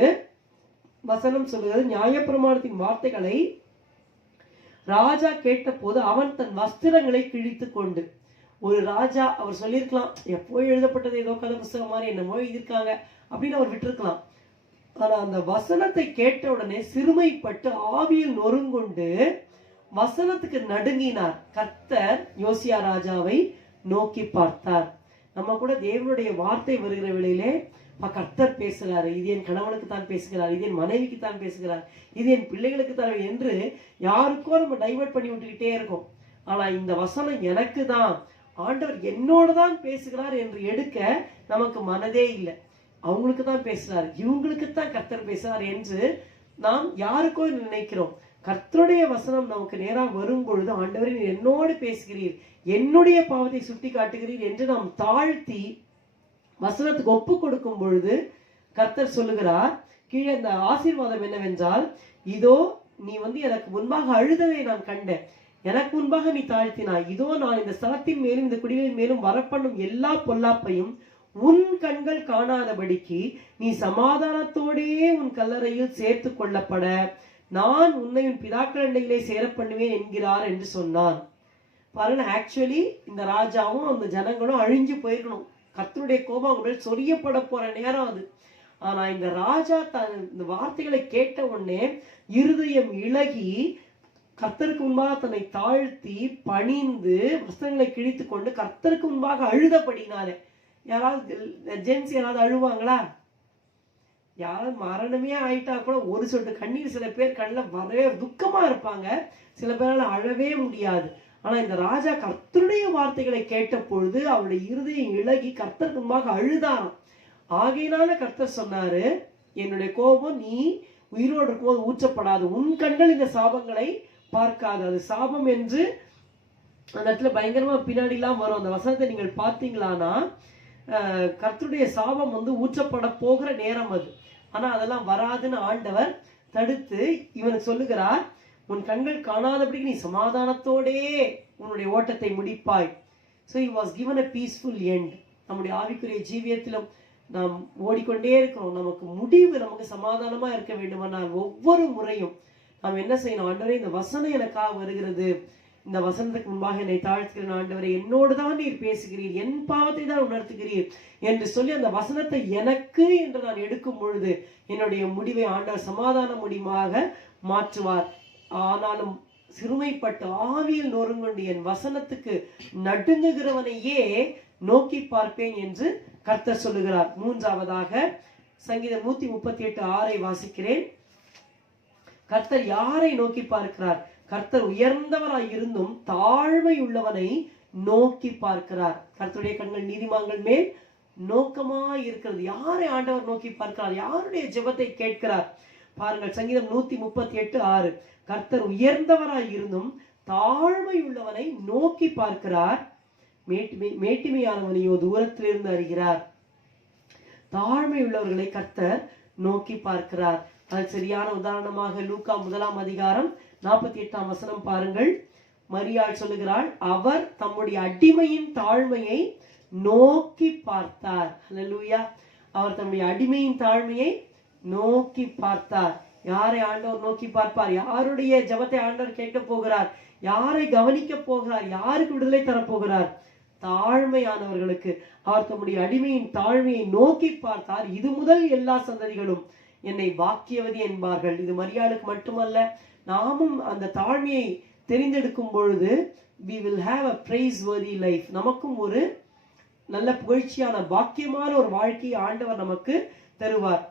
வசனம் சொல்லுகிறது, நியாயப்பிரமாணத்தின் வார்த்தைகளை ராஜா கேட்ட போது அவன் தன் வஸ்திரங்களை கிழித்துக் கொண்டு. ஒரு ராஜா அவர் சொல்லியிருக்கலாம், எப்போ எழுதப்பட்டது ஏதோ கதை புஸ்தகம் மாதிரி என்னமோ எழுதியிருக்காங்க அப்படின்னு அவர் விட்டுருக்கலாம். ஆனா அந்த வசனத்தை கேட்ட உடனே சிறுமைப்பட்டு ஆவியில் நொறுங்குண்டு வசனத்துக்கு நடுங்கினார். கர்த்தர் யோசியா ராஜாவை நோக்கி பார்த்தார். நம்ம கூட தேவனுடைய வார்த்தை வருகிற வேளையிலே கர்த்தர் பேசுகிறாரு, இது என் கணவனுக்கு தான் பேசுகிறார், இது என் மனைவிக்கு தான் பேசுகிறார், இது என் பிள்ளைகளுக்கு தான் என்று யாருக்கோ நம்ம டைவர்ட் பண்ணி விட்டுக்கிட்டே இருக்கோம். ஆனா இந்த வசனம் எனக்கு தான், ஆண்டவர் என்னோட தான் பேசுகிறார் என்று எடுக்க நமக்கு மனதே இல்லை. அவங்களுக்கு தான் பேசுறாரு, இவங்களுக்கு தான் கர்த்தர் பேசுறார் என்று நாம் யாருக்கோ நினைக்கிறோம். கர்த்தருடைய வசனம் நமக்கு நேராக வரும் பொழுது, ஆண்டவரே நீர் என்னோடு பேசுகிறீர், என்னுடைய பாவத்தை சுட்டி காட்டுகிறீர் என்று நாம் தாழ்த்தி வசனத்துக்கு ஒப்பு கொடுக்கும் பொழுது கர்த்தர் சொல்லுகிறார். கீழே இந்த ஆசீர்வாதம் என்னவென்றால், இதோ நீ எனக்கு முன்பாக அழுததை நான் கண்டேன், எனக்கு முன்பாக நீ தாழ்த்தினாய், இதோ நான் இந்த ஸ்தலத்தின் மேலும் இந்த குடிகளின் மேலும் வரப்பண்ணும் எல்லா பொல்லாப்பையும் உன் கண்கள் காணாதபடிக்கு நீ சமாதானத்தோடே உன் கல்லறையில் சேர்த்து கொள்ளப்பட நான் உன்னை உன் பிதாக்கள் அண்டையிலே சேர பண்ணுவேன் என்கிறார் என்று சொன்னான். பாருங்க, ஆக்சுவலி இந்த ராஜாவும் அந்த ஜனங்களும் அழிஞ்சு போயிருக்கணும். கர்த்தருடைய கோபம் அவங்க மேல் சொரியப்பட போற நேரம் அது. ஆனா இந்த ராஜா இந்த வார்த்தைகளை கேட்ட உடனே இருதயம் இளகி கர்த்தருக்கு முன்பாக தன்னை தாழ்த்தி பணிந்து வஸ்திரங்களை கிழித்து கொண்டு கர்த்தருக்கு முன்பாக அழுதபடினாலே. யாராவது ஜென்ஸ் யாராவது அழுவாங்களா? யாராவது மரணமே ஆயிட்டா கூட ஒரு சொட்டு கண்ணீர் சில பேர் கண்ணில் வரவே துக்கமா இருப்பாங்க, சில பேரால அழவே முடியாது. ஆனா இந்த ராஜா கர்த்தருடைய வார்த்தைகளை கேட்ட பொழுது அவருடைய இருதயம் இளகி கர்த்தருக்கு முன்பாக அழுதாராம். ஆகையினால கர்த்தர் சொன்னாரு, என்னுடைய கோபம் நீ உயிரோடு இருக்கும்போது ஊற்றப்படாது, உன் கண்கள் இந்த சாபங்களை பார்க்காது. அது சாபம் என்று அந்த இடத்துல பயங்கரமா பின்னாடி எல்லாம் வரும். அந்த வசனத்தை நீங்கள் பார்த்தீங்களானா கர்த்தருடைய சாபம் ஊற்றப்பட போகிற நேரம் அது. ஆனா அதெல்லாம் வராதுன்னு ஆண்டவர் தடுத்து இவனுக்கு சொல்லுகிறார், உன் கண்கள் காணாதபடிக்கு நீ சமாதானத்தோடே உன்னுடைய ஓட்டத்தை முடிப்பாய். So he was given a peaceful end. நம்முடைய ஆவிக்குரிய ஜீவியத்திலும் நாம் ஓடிக்கொண்டே இருக்கிறோம். நமக்கு முடிவு நமக்கு சமாதானமா இருக்க வேண்டுமானால் ஒவ்வொரு முறையும் நாம் என்ன செய்யணும்? ஆண்டவரே, இந்த வசனம் எனக்காக வருகிறது, இந்த வசனத்துக்கு முன்பாக என்னை தாழ்த்துகிறேன் ஆண்டவரை, என்னோடு தான் நீர் பேசுகிறீர், என் பாவத்தை தான் உணர்த்துகிறீர் என்று சொல்லி அந்த வசனத்தை எனக்கு என்று நான் எடுக்கும் பொழுது என்னுடைய முடிவை ஆண்டவர் சமாதான முடிவாக மாற்றுவார். ஆனாலும் சிறுமைப்பட்டு ஆவியில் நொறுங்குண்டு என் வசனத்துக்கு நடுங்குகிறவனையே நோக்கி பார்ப்பேன் என்று கர்த்தர் சொல்லுகிறார். மூன்றாவதாக சங்கீதம் 138:6 வாசிக்கிறேன். கர்த்தர் யாரை நோக்கி பார்க்கிறார்? கர்த்தர் உயர்ந்தவராய் இருந்தும் தாழ்மை உள்ளவனை நோக்கி பார்க்கிறார். கர்த்தருடைய கண்கள் நீதிமான்கள் மேல் நோக்கமாய் இருக்கிறது. யாரை ஆண்டவர் நோக்கி பார்க்கிறார்? யாருடைய ஜெபத்தை கேட்கிறார்? பாருங்கள், சங்கீதம் 138:6. கர்த்தர் உயர்ந்தவராய் இருந்தும் தாழ்மை உள்ளவனை நோக்கி பார்க்கிறார், மேட்டிமையானவனையோ தூரத்திலிருந்து அறிகிறார். தாழ்மை உள்ளவர்களை கர்த்தர் நோக்கி பார்க்கிறார். அது சரியான உதாரணமாக லூக்கா 1:48 பாருங்கள். மரியாள் சொல்லுகிறாள், அவர் தம்முடைய அடிமையின் தாழ்மையை நோக்கி பார்த்தார். ஹல்லேலூயா. அவர் தம்முடைய அடிமையின் தாழ்மையை நோக்கி பார்த்தார். யாரை ஆண்டவர் நோக்கி பார்ப்பார்? யாருடைய ஜெபத்தை ஆண்டவர் கேட்க போகிறார்? யாரை கவனிக்க போகிறார்? யாருக்கு விடுதலை தரப்போகிறார்? தாழ்மையானவர்களுக்கு. அவர் தம்முடைய அடிமையின் தாழ்மையை நோக்கி பார்த்தார். இது முதல் எல்லா சந்ததிகளும் என்னை பாக்கியவதி என்பார்கள். இது மரியாளுக்கு மட்டுமல்ல, நாமும் அந்த தாழ்மையை தெரிந்தெடுக்கும் பொழுது we will have a praiseworthy life. நமக்கும் ஒரு நல்ல புகழ்ச்சியான பாக்கியமான ஒரு வாழ்க்கையை ஆண்டவர் நமக்கு தருவார்.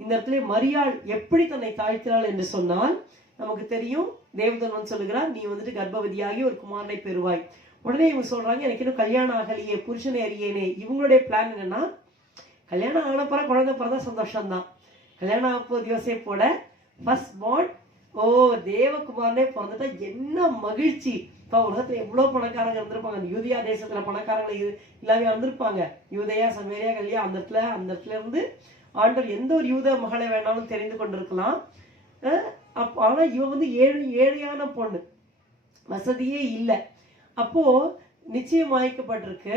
இந்த இடத்துல மரியாள் எப்படி தன்னை தாழ்த்தினாள் என்று சொன்னால் நமக்கு தெரியும். தேவதூதன் சொல்லுகிறார், நீ கர்ப்பவதியாகி ஒரு குமாரனை பெறுவாய். உடனே இவங்க சொல்றாங்க, எனக்கு இன்னும் கல்யாணம் ஆகலையே, புருஷனை அறியேனே. இவங்களுடைய பிளான் என்னன்னா, கல்யாணம் ஆனப்பற குழந்தை பிறந்தா சந்தோஷம்தான். கல்யாணம் ஆகும்போது யோசேப்போட ஃபர்ஸ்ட் பார்ன், ஓ தேவகுமாரனே பிறந்துட்டா என்ன மகிழ்ச்சி. இப்போ உலகத்துல எவ்வளவு பணக்காரங்க இருந்திருப்பாங்க. அந்த யூதியா தேசத்துல பணக்காரங்க எல்லாமே வந்திருப்பாங்க. யூதையா, சமேரியா, கல்யா, அந்த இடத்துல இருந்து ஆண்டவர் எந்த ஒரு யூத மகளை வேணாலும் தெரிந்து கொண்டிருக்கலாம். ஆனா இவன் ஏழையான பொண்ணு, வசதியே இல்லை. அப்போ நிச்சயமாய்க்கப்பட்டிருக்கு.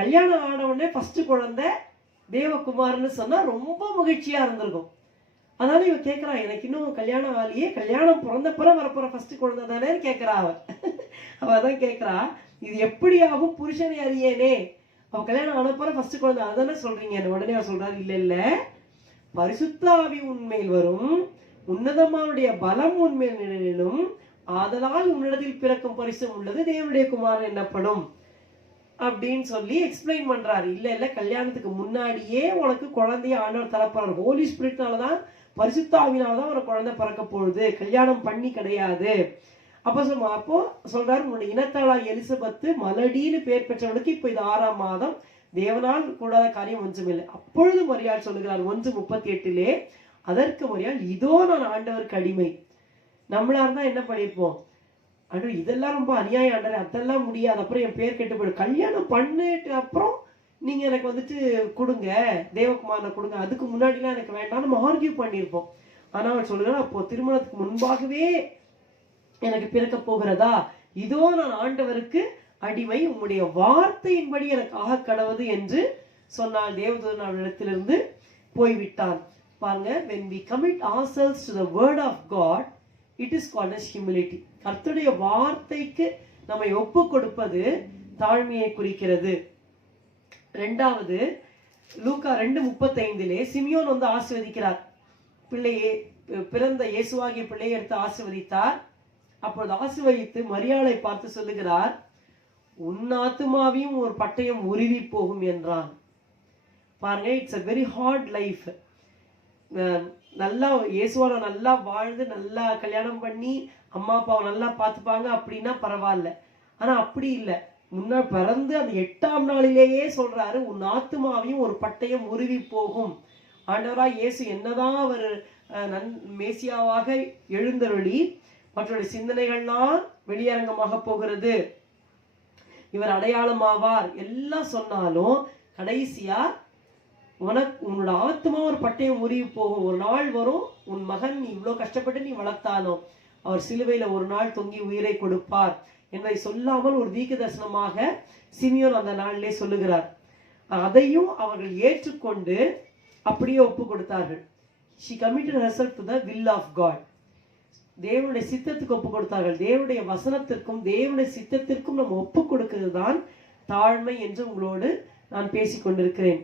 கல்யாணம் ஆனவுடனே ஃபர்ஸ்ட் குழந்தை தேவகுமார்னு சொன்னா ரொம்ப மகிழ்ச்சியா இருந்திருக்கும். அதனால இவன் கேட்கிறா, எனக்கு இன்னும் கல்யாணம் ஆலியே, கல்யாணம் பிறந்தப்புற வரப்போற ஃபர்ஸ்ட் குழந்தை தானே கேட்கிறா. அவதான் கேட்கிறா, இது எப்படி ஆகும், புருஷனை அறியேனே. அவ கல்யாணம் ஆனப்புற ஃபர்ஸ்ட் குழந்தை அதானே சொல்றீங்க. உடனே அவர் சொல்றாரு, இல்ல பரிசுத்த ஆவி உன்மேல் வரும், உன்னதமானுடைய பலம் உன்மேல் நிழலிலும், ஆதலால் உன்னிடத்தில் பிறக்கும் பரிசும் உள்ளது, தேவனுடைய குமாரன் என்னப்படும் அப்படின்னு சொல்லி எக்ஸ்பிளைன் பண்றாரு. இல்ல கல்யாணத்துக்கு முன்னாடியே உனக்கு குழந்தைய ஆண்டவர் தரப்படுறாரு. ஹோலி ஸ்பிரிட்னாலதான், பரிசுத்த ஆவினாலதான் ஒரு குழந்தை பிறக்க போகுது, கல்யாணம் பண்ணி கிடையாது. அப்போ சொல்றாரு, உன்னுடைய இனத்தாளா எலிசபெத்து மலடின்னு பேர் பெற்றவனுக்கு இப்ப இது 6ஆம் மாதம், தேவனால் கூடாத காரியம் ஒன்றுமில்லை. அப்பொழுது மரியாள் சொல்லுகிறார் 1:38, அதற்கு மரியாள், இதோ நான் ஆண்டவருக்கு அடிமை. நம்மளா இருந்தா என்ன பண்ணிருப்போம்? ஆண்டவர் இதெல்லாம் ரொம்ப அநியாயம் ஆண்டவர், அதெல்லாம் முடியாது, அப்புறம் என் பேர் கெட்டு போயிடும், கல்யாணம் பண்ணிட்டு அப்புறம் நீங்க எனக்கு கொடுங்க, தேவகுமாரனை கொடுங்க, அதுக்கு முன்னாடிலாம் எனக்கு வேண்டாம், நம்ம ஆர்கியூ பண்ணியிருப்போம். ஆனா அவர் சொல்லுறாரு, அப்போ திருமணத்துக்கு முன்பாகவே எனக்கு பிறக்க போகிறதா, இதோ நான் ஆண்டவருக்கு அடிமை, உம்முடைய வார்த்தையின்படி எனக்கு ஆக கடவுது என்று சொன்னால் தேவதூதன் அவரிடத்திலிருந்து போய்விட்டான். பாருங்க, when we commit ourselves to the word of God, it is called as humility. கர்த்தருடைய வார்த்தைக்கு நம்மை ஒப்பு கொடுப்பது தாழ்மையை குறிக்கிறது. இரண்டாவது, லூக்கா 2:35 சிமியோன் ஆசீர்வதிக்கிறார். பிள்ளையே பிறந்த இயேசுவாகிய பிள்ளையை எடுத்து ஆசீர்வதித்தார். அப்பொழுது ஆசீர்வதித்து மரியாளை பார்த்து சொல்லுகிறார், உன் ஆத்துமாவையும் ஒரு பட்டயம் உருவி போகும் என்றான். பாருங்க, it's a very hard life. நல்லா இயேசுவோட நல்லா வாழ்ந்து நல்லா கல்யாணம் பண்ணி அம்மா அப்பாவை நல்லா பார்த்துப்பாங்க அப்படின்னா பரவாயில்ல. ஆனா அப்படி இல்லை. முன்ன பிறந்து அந்த 8ஆம் நாளிலேயே சொல்றாரு, உன் ஆத்துமாவையும் ஒரு பட்டயம் உருவி போகும். ஆண்டவராய் இயேசு என்னதான் அவர் மேசியாவாக எழுந்தருளி மற்றொரு சிந்தனைகள்லாம் வெளியரங்கமாக போகிறது, இவர் அடையாளமாவார் எல்லாம் சொன்னாலும் கடைசியா உன்னோட ஆத்மா ஒரு பட்டயம் உருவி போகும். ஒரு நாள் வரும், உன் மகன் நீ இவ்வளவு கஷ்டப்பட்டு நீ வளர்த்தாலும் அவர் சிலுவையில ஒரு நாள் தொங்கி உயிரை கொடுப்பார் என்பதை சொல்லாமல் ஒரு தீர்க்க தரிசனமாக சிமியோன் அந்த நாளிலே சொல்லுகிறார். அதையும் அவர்கள் ஏற்றுக்கொண்டு அப்படியே ஒப்பு கொடுத்தார்கள். She committed herself to the will of God. தேவனுடைய சித்தத்துக்கு ஒப்பு கொடுத்தார்கள். தேவனுடைய வசனத்திற்கும் தேவனுடைய சித்தத்திற்கும் நம்ம ஒப்பு கொடுக்கிறது தான் தாழ்மை என்று உங்களோடு நான் பேசிக் கொண்டிருக்கிறேன்.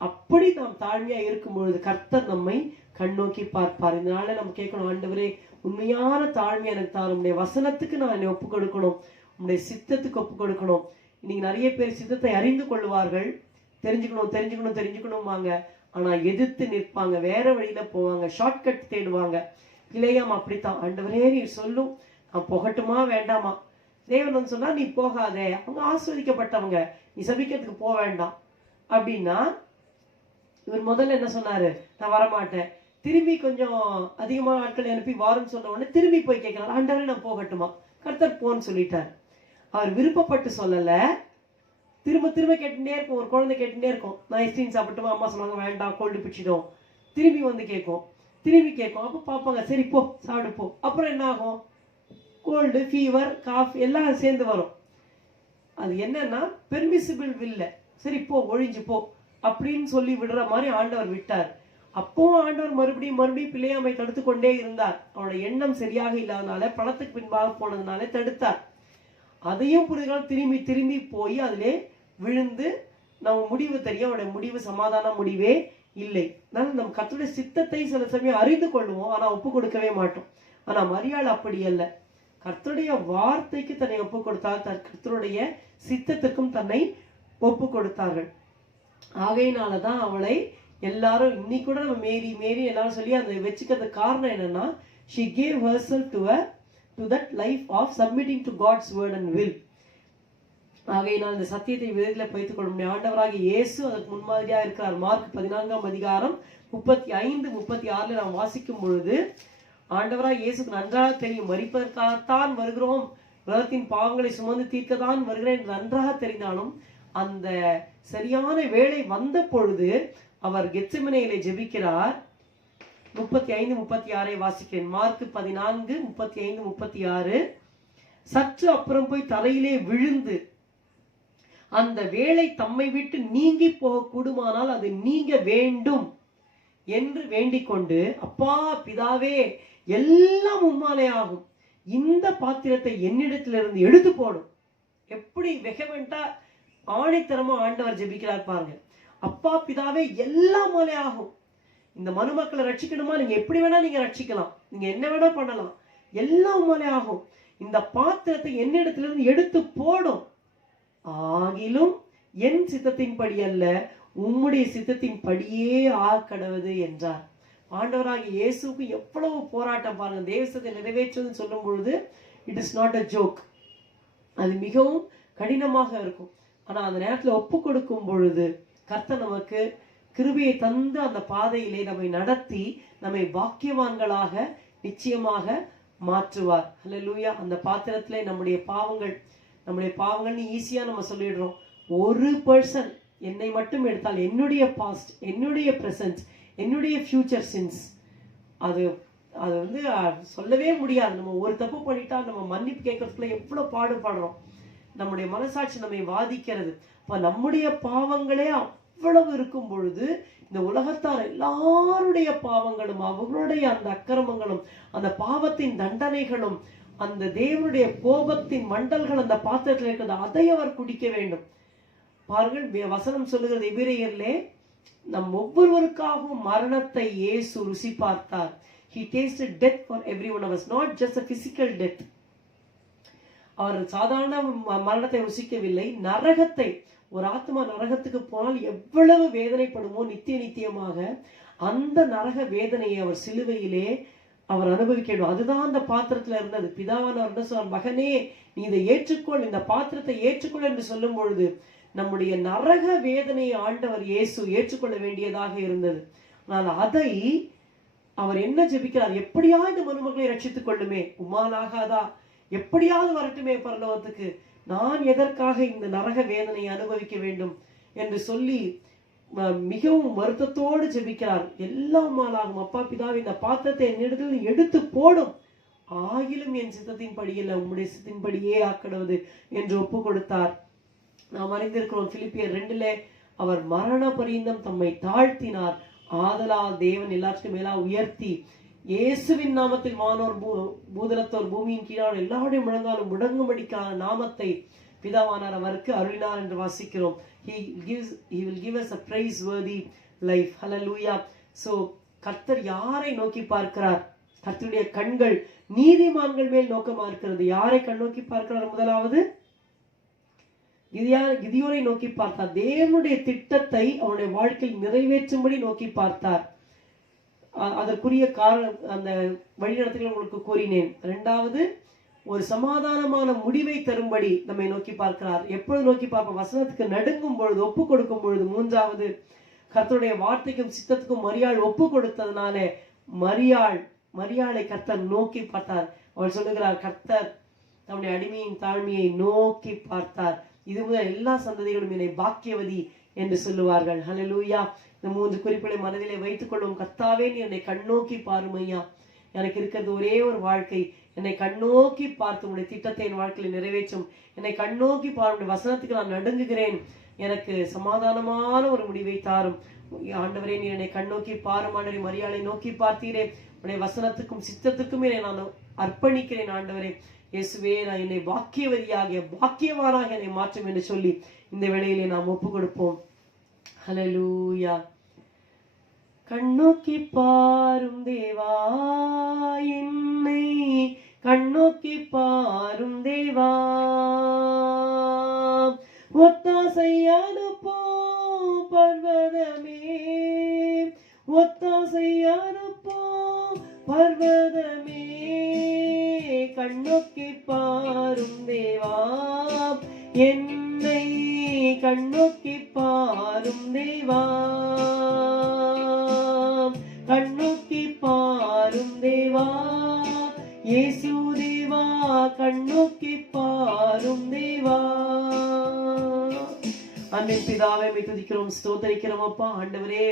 அப்படி நாம் தாழ்மையா இருக்கும் பொழுது கர்த்தர் நம்மை கண்ணோக்கி பார்ப்பார். இதனால நம்ம கேட்கணும், ஆண்டவரே உண்மையான தாழ்மை எனக்கு தாரும், உங்களுடைய வசனத்துக்கு நான் என்னை ஒப்பு கொடுக்கணும், உங்களுடைய சித்தத்துக்கு ஒப்பு கொடுக்கணும். இன்னைக்கு நிறைய பேர் சித்தத்தை அறிந்து கொள்வார்கள், தெரிஞ்சுக்கணும் தெரிஞ்சுக்கணும் தெரிஞ்சுக்கணும் வாங்க, ஆனா எதிர்த்து நிற்பாங்க, வேற வழியில போவாங்க, ஷார்ட்கட் தேடுவாங்க. பிழையாம அப்படித்தான். ஆண்டவரே நீர் சொல்லும், நான் போகட்டுமா வேண்டாமா? தேவன் வந்து சொன்னா நீ போகாதே, அவங்க ஆஸ்வதிக்கப்பட்டவங்க, நீ சபிக்கிறதுக்கு போக வேண்டாம் அப்படின்னா, இவர் முதல்ல என்ன சொன்னாரு, நான் வரமாட்டேன். திரும்பி கொஞ்சம் அதிகமான ஆட்களை அனுப்பி வாரம் சொன்ன உடனே திரும்பி போய் கேட்கிறார், ஆண்டவரே நான் போகட்டுமா? கர்த்தர் போன்னு சொல்லிட்டார். அவர் விருப்பப்பட்டு சொல்லல, திரும்ப திரும்ப கேட்டுட்டே இருக்கும். ஒரு குழந்தை கேட்டுட்டே இருக்கும், நான் ஐஸ்கிரீம் சாப்பிட்டுமா? அம்மா சொல்லுவாங்க வேண்டாம், கோல்டு பிடிச்சிடும். திரும்பி வந்து கேட்கும், திரும்பி கேட்கும். அப்போ பார்ப்பாங்க, சரி போ சாப்பிடு போ. அப்புறம் என்ன ஆகும், கோல்டு, ஃபீவர், காஃப் எல்லாம் சேர்ந்து வரும். அது என்னன்னா பெர்மிசிபிள் இல்லை, சரி போ ஒழிஞ்சு போ அப்படின்னு சொல்லி விடுற மாதிரி ஆண்டவர் விட்டார். அப்போ ஆண்டவர் மறுபடியும் மறுபடியும் பிள்ளையாமை தடுத்து கொண்டே இருந்தார். அவனோட எண்ணம் சரியாக இல்லாதனால, பணத்துக்கு பின்பாக போனதுனால தடுத்தார். அதையும் புரிதல் திரும்பி திரும்பி போய் அதிலே விழுந்து நம்ம முடிவு தெரியும், அவனுடைய முடிவு சமாதான முடிவே இல்லை. அதனால நம்ம கர்த்தருடைய சித்தத்தை சில சமயம் அறிந்து கொள்வோம், ஆனா ஒப்பு கொடுக்கவே மாட்டோம். ஆனா மரியாள் அப்படி அல்ல, கர்த்தருடைய வார்த்தைக்கு தன்னை ஒப்பு கொடுத்தால், கர்த்தருடைய சித்தத்திற்கும் தன்னை ஒப்பு கொடுத்தார்கள். ஆகையினாலதான் அவளை எல்லாரும் இன்னைக்கு கூட நம்ம மேரி மேரி எல்லாரும் சொல்லி அந்த வச்சுக்கிறது காரணம் என்னன்னா, she gave herself to that life of submitting to God's word and will. ஆகையினால் இந்த சத்தியத்தை விதத்தில் வைத்துக் கொள்ள முடியும். ஆண்டவராகிய இயேசு அதற்கு முன்மாதிரியா இருக்கிறார். மார்க் 14ஆம் அதிகாரம் 35-36 நாம் வாசிக்கும் பொழுது, ஆண்டவராக இயேசுக்கு நன்றாக தெரியும், மரிப்பதற்காகத்தான் வருகிறோம், உலகத்தின் பாவங்களை சுமந்து தீர்க்கத்தான் வருகிறேன் என்று நன்றாக தெரிந்தாலும், அந்த சரியான வேளை வந்த பொழுது அவர் கெத்செமனேயிலே ஜெபிக்கிறார். 35-36 வாசிக்கிறேன். மார்க் 14:35-36. சற்று அப்புறம் போய் தரையிலே விழுந்து அந்த வேளை தம்மை விட்டு நீங்கி போக கூடுமானால் அது நீங்க வேண்டும் என்று வேண்டிக் கொண்டு, அப்பா பிதாவே எல்லாம் உம்மாலே ஆகும், இந்த பாத்திரத்தை என்னிடத்திலிருந்து எடுத்து போடும். எப்படி வெகமெண்டா ஆணித்தரமா ஆண்டவர் ஜெபிக்கிறார் பாருங்க. அப்பா பிதாவே எல்லாம் மாலே ஆகும், இந்த மனுமக்களை ரட்சிக்கணுமா, நீங்க எப்படி வேணா நீங்க ரட்சிக்கலாம், நீங்க என்ன வேணா பண்ணலாம், எல்லாம் மாலே ஆகும், இந்த பாத்திரத்தை என்னிடத்திலிருந்து எடுத்து போடும், ஆகிலும் என் சித்தத்தின்படி அல்ல உம்முடைய சித்தத்தின் படியே ஆக்கடவது என்றார். ஆண்டவராகிய இயேசுக்கு எவ்வளவு போராட்டம் பாருங்க. தேவசத்தை நிறைவேற்றுவதுன்னு சொல்லும் பொழுது it is not a joke, அது மிகவும் கடினமாக இருக்கும். ஆனா அந்த நேரத்துல ஒப்பு கொடுக்கும் பொழுது கர்த்தர் நமக்கு கிருபையை தந்து அந்த பாதையிலே நம்மை நடத்தி நம்மை பாக்கியவான்களாக நிச்சயமாக மாற்றுவார். ஹல்லேலூயா. அந்த பாத்திரத்திலே நம்முடைய பாவங்கள்னு ஈஸியா நம்ம சொல்லிடுறோம். ஒரு பர்சன் என்னை மட்டும் எடுத்தால், என்னுடைய பாஸ்ட், என்னுடைய பிரசன்ட், என்னுடைய ஃபியூச்சர் சின்ஸ், அது வந்து சொல்லவே முடியாது. நம்ம ஒரு தப்பு பண்ணிட்டா நம்ம மன்னிப்பு கேட்கறதுக்குள்ள எவ்வளவு பாடுபடுறோம். நம்முடைய மனசாட்சி நம்மை வாதிக்கிறது. இப்ப நம்முடைய பாவங்களே அவ்வளவு இருக்கும் பொழுது இந்த உலகத்தார் எல்லாருடைய பாவங்களும் அவர்களுடைய அந்த அக்கிரமங்களும் அந்த பாவத்தின் தண்டனைகளும் அந்த தேவனுடைய கோபத்தின் மண்டல்கள் அந்த பாத்திரத்தில் இருக்கிறது, அதை அவர் குடிக்க வேண்டும். பாருங்கள், வசனம் சொல்லுகிறது எபிரேயர்லே, நம் ஒவ்வொருவருக்காகவும் மரணத்தை இயேசு ருசி பார்த்தார். He tasted death for every one of us, not just a physical death. அவர் சாதாரண மரணத்தை ருசிக்கவில்லை, நரகத்தை. ஒரு ஆத்மா நரகத்துக்கு போனால் எவ்வளவு வேதனைப்படுமோ நித்தியமாக அந்த நரக வேதனையை அவர் சிலுவையிலே அவர் அனுபவிக்க வேண்டும். அதுதான் அந்த பாத்திரத்துல இருந்தது. பிதாவானவர் சொன்னார், மகனே நீ இதை ஏற்றுக்கொள், இந்த பாத்திரத்தை ஏற்றுக்கொள் என்று சொல்லும் பொழுது நம்முடைய நரக வேதனையை ஆண்டவர் இயேசு ஏற்றுக்கொள்ள வேண்டியதாக இருந்தது. ஆனால் அதை அவர் என்ன ஜெபிக்கிறார், எப்படியாவது இந்த மனுமக்களை ரட்சித்துக் கொள்ளுமே, உம்மாலாகாதா, எப்படியாவது வரட்டுமே பரலோகத்துக்கு, நான் எதற்காக இந்த நரக வேதனையை அனுபவிக்க வேண்டும் என்று சொல்லி மிகவும் வருத்தத்தோடு ஜெபிக்கிறார். எல்லாம் ஆளாகும், அப்பா பிதாவே இந்த பாத்திரத்தை என்னிடத்தில் எடுத்து போடும், ஆகிலும் என் சித்தத்தின் படியில் உம்முடைய சித்தத்தின் படியே ஆக்கடுவது என்று ஒப்பு கொடுத்தார். நாம் அறிந்திருக்கிறோம், பிலிப்பியர் 2 அவர் மரண பரியந்தம் தம்மை தாழ்த்தினார், ஆதலால் தேவன் எல்லாத்துக்கும் மேலா உயர்த்தி இயேசுவின் நாமத்தில் வானோர் பூதலத்தோர் பூமியின் கீழான எல்லாருடைய முழங்காலும் முடங்கும்படிக்கான நாமத்தை பிதாவானார் அவருக்கு அருளினார் என்று வாசிக்கிறோம். He will give us a praiseworthy life. Hallelujah. So கர்த்தர் யாரை நோக்கி பார்க்கிறார்? கர்த்தருடைய கண்கள் நீதிமான்கள் மேல் நோக்கமா இருக்கிறது. யாரை கண்ணோக்கி பார்க்கிறார்? முதலாவது கிதியோனை நோக்கி பார்த்தார். தேவனுடைய திட்டத்தை அவனுடைய வாழ்க்கையில் நிறைவேற்றும்படி நோக்கி பார்த்தார். அதற்குரிய காரணம் அந்த வழிநடத்தலை உங்களுக்கு கூறினேன். இரண்டாவது, ஒரு சமாதானமான முடிவை தரும்படி நம்மை நோக்கி பார்க்கிறார். எப்பொழுது நோக்கி பார்ப்போம்? வசனத்துக்கு நடுங்கும் பொழுது, ஒப்பு கொடுக்கும் பொழுது. மூன்றாவது, கர்த்தருடைய வார்த்தைக்கும் சித்தத்துக்கும் மரியாள் ஒப்பு கொடுத்ததுனால மரியாளை கர்த்தர் நோக்கி பார்த்தார். அவள் சொல்லுகிறார், கர்த்தர் தம்முடைய அடிமையின் தாழ்மையை நோக்கி பார்த்தார். இது முதல் எல்லா சந்ததிகளும் என்னை பாக்கியவதி என்று சொல்லுவார்கள். ஹல்லேலூயா. இந்த 3 குறிப்புகளை மனதிலே வைத்துக் கொள்ளும். கர்த்தாவே, நீ என்னை கண்ணோக்கி பாரும் ஐயா. எனக்கு இருக்கிறது ஒரே ஒரு வாழ்க்கை. என்னை கண்ணோக்கி பார்த்து உடைய திட்டத்தை என் வாழ்க்கையில் நிறைவேற்றும். என்னை கண்ணோக்கி பாரும். வசனத்துக்கு நான் நடுங்குகிறேன். எனக்கு சமாதானமான ஒரு முடிவை தாரும் ஆண்டவரே. நீ என்னை கண்ணோக்கி பாரும் ஆண்டவரே. மரியாளை நோக்கி பார்த்தீரே. உடைய வசனத்துக்கும் சித்தத்துக்கும் என்னை நான் அர்ப்பணிக்கிறேன் ஆண்டவரே. இயேசுவே, நான் என்னை பாக்கியவானாக என்னை மாற்றும் என்று சொல்லி இந்த வேளையிலே நாம் ஒப்பு கொடுப்போம். ஹல்லேலூயா. கண்ணோக்கி பாரும் தேவா, என்னை கண்ணோக்கி பாரும் தேவா, ஒத்தாசை அனுப்பும் பர்வதமே, ஒத்தாசை அனுப்பும் பர்வதமே, கண்ணோக்கி பாரும் தேவா, என்னை கண்ணோக்கி பாரும் தேவா, கண்ணோக்கி பாரும் தேவா, இயேசு தேவா, கண்ணோக்கி பாரும் தேவா. அன்பின் பிதாவே, உம்மை துதிக்கிறோம், ஸ்தோத்திரிக்கிறோம் அப்பா. ஆண்டவரே,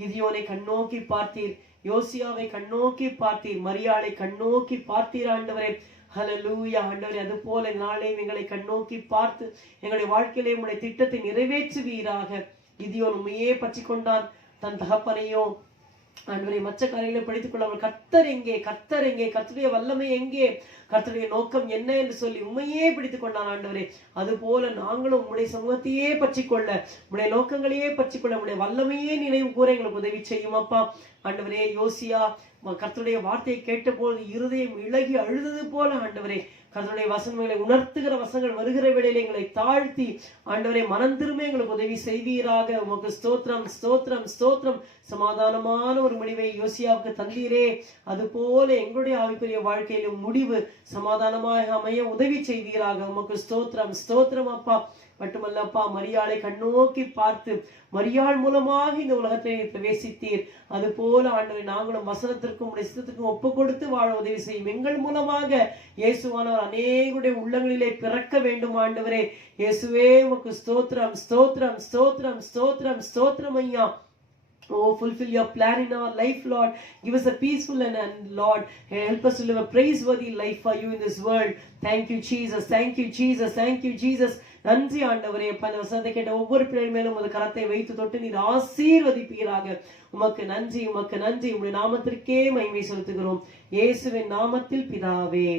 கிதியோனை கண்ணோக்கி பார்த்தீர், யோசியாவை கண்ணோக்கி பார்த்தீர், மரியாளை கண்ணோக்கி பார்த்தீர் ஆண்டவரே. ஹல்லேலூயா. ஆண்டவரே, அது போல நாளே எங்களை கண்ணோக்கி பார்த்து எங்களுடைய வாழ்க்கையிலே உம்முடைய திட்டத்தை நிறைவேற்றுவீராக. கிதியோன் உண்மையே பற்றி கொண்டான். தன் தகப்பனையோ ஆண்டவரே மற்ற காரியங்களை படித்துக் கொள்ள கர்த்தர் எங்கே, கர்த்தர் எங்கே, கர்த்தருடைய வல்லமை எங்கே, கர்த்தருடைய நோக்கம் என்ன என்று சொல்லி உண்மையே பிடித்துக் கொண்டான் ஆண்டவரே. அது போல நாங்களும் உம்முடைய சமூகத்தையே பற்றி கொள்ள, உம்முடைய நோக்கங்களையே பற்றி கொள்ள, உம்முடைய வல்லமையே நினைவு கூற எங்களுக்கு உதவி செய்யும் அப்பா. ஆண்டவரே, யோசியா கர்த்தருடைய வார்த்தையை கேட்ட போது இருதயம் இழகி அழுதது போல ஆண்டவரே, கர்த்தருடைய வசனங்களை உணர்த்துகிற வசனங்கள் வருகிற வேளையில எங்களை தாழ்த்தி ஆண்டவரே மனம் திரும்ப எங்களுக்கு உதவி செய்வீராக. உமக்கு ஸ்தோத்திரம், ஸ்தோத்திரம், ஸ்தோத்திரம். சமாதானமான ஒரு முடிவை யோசியாவுக்கு தந்தீரே, அது போல எங்களுடைய ஆவிக்குரிய வாழ்க்கையிலும் முடிவு சமாதானமாக அமைய உதவி செய்வீராக. உமக்கு ஸ்தோத்திரம், ஸ்தோத்திரம் அப்பா. மட்டுமல்லப்பா, மரியாளை கண்ணோக்கி பார்த்து மரியாள் மூலமாக இந்த உலகத்தை பிரவேசித்தீர். அது போல ஆண்டவரை நாங்களும் வசனத்திற்கும் சித்தத்துக்கும் ஒப்பு கொடுத்து வாழ உதவி செய்யும். எங்கள் மூலமாக இயேசுவானவர் அநேகருடைய உள்ளங்களிலே பிறக்க வேண்டும் ஆண்டவரே. இயேசுவே, உமக்கு ஸ்தோத்திரம், ஸ்தோத்திரம், ஸ்தோத்திரம், ஸ்தோத்திரம், ஸ்தோத்திரம் ஐயா. Oh, fulfill your plan in our life, Lord. Give us a peaceful and Lord, help us to live a praiseworthy life for you in this world. Thank you, Jesus. Thank you, Jesus. Thank you, Jesus. நன்றி ஆண்டவரே. அந்த வசனத்தை கேட்ட ஒவ்வொரு பிள்ளைகள் மேலும் உமது கரத்தை வைத்து தொட்டு நீர் ஆசீர்வதிப்பீராக. உமக்கு நன்றி, உமக்கு நன்றி. உம்முடைய நாமத்திற்கே மகிமை செலுத்துகிறோம். இயேசுவின் நாமத்தில் பிதாவே,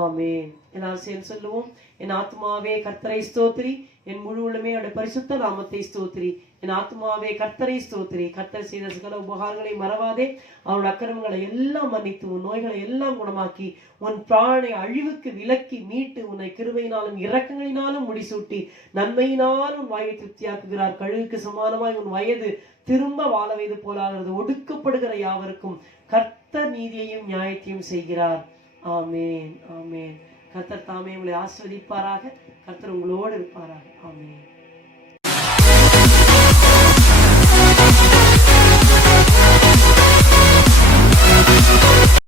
ஆமென். என்னால் சேர்ந்து சொல்லுவோம். என் ஆத்மாவே கர்த்தரை ஸ்தோத்திரி, என் முழு உள்ளமே அவருடைய பரிசுத்த நாமத்தை ஸ்தோத்திரி. என் ஆத்மாவே கர்த்தரை ஸ்தோத்திரி. கர்த்தர் செய்த சகல உபகாரங்களை மறவாதே. அவருடைய அக்கிரமங்களை எல்லாம் மன்னித்து உன் நோய்களை எல்லாம் குணமாக்கி உன் பிராணனை அழிவுக்கு விலக்கி மீட்டு உன்னை கிருபையினாலும் இரக்கங்களினாலும் முடிசூட்டி நன்மையினால் உன் வாயை திருப்தியாக்குகிறார். கழுகுக்கு சமானமாய் உன் வயது திரும்ப வாழ வைது போலாகிறது. ஒடுக்கப்படுகிற யாவருக்கும் கர்த்தர் நீதியையும் நியாயத்தையும் செய்கிறார். ஆமென், ஆமென். கர்த்தர் தாமே உங்களை ஆசீர்வதிப்பாராக. கர்த்தர் உங்களோடு இருப்பாராக. ஆமென்.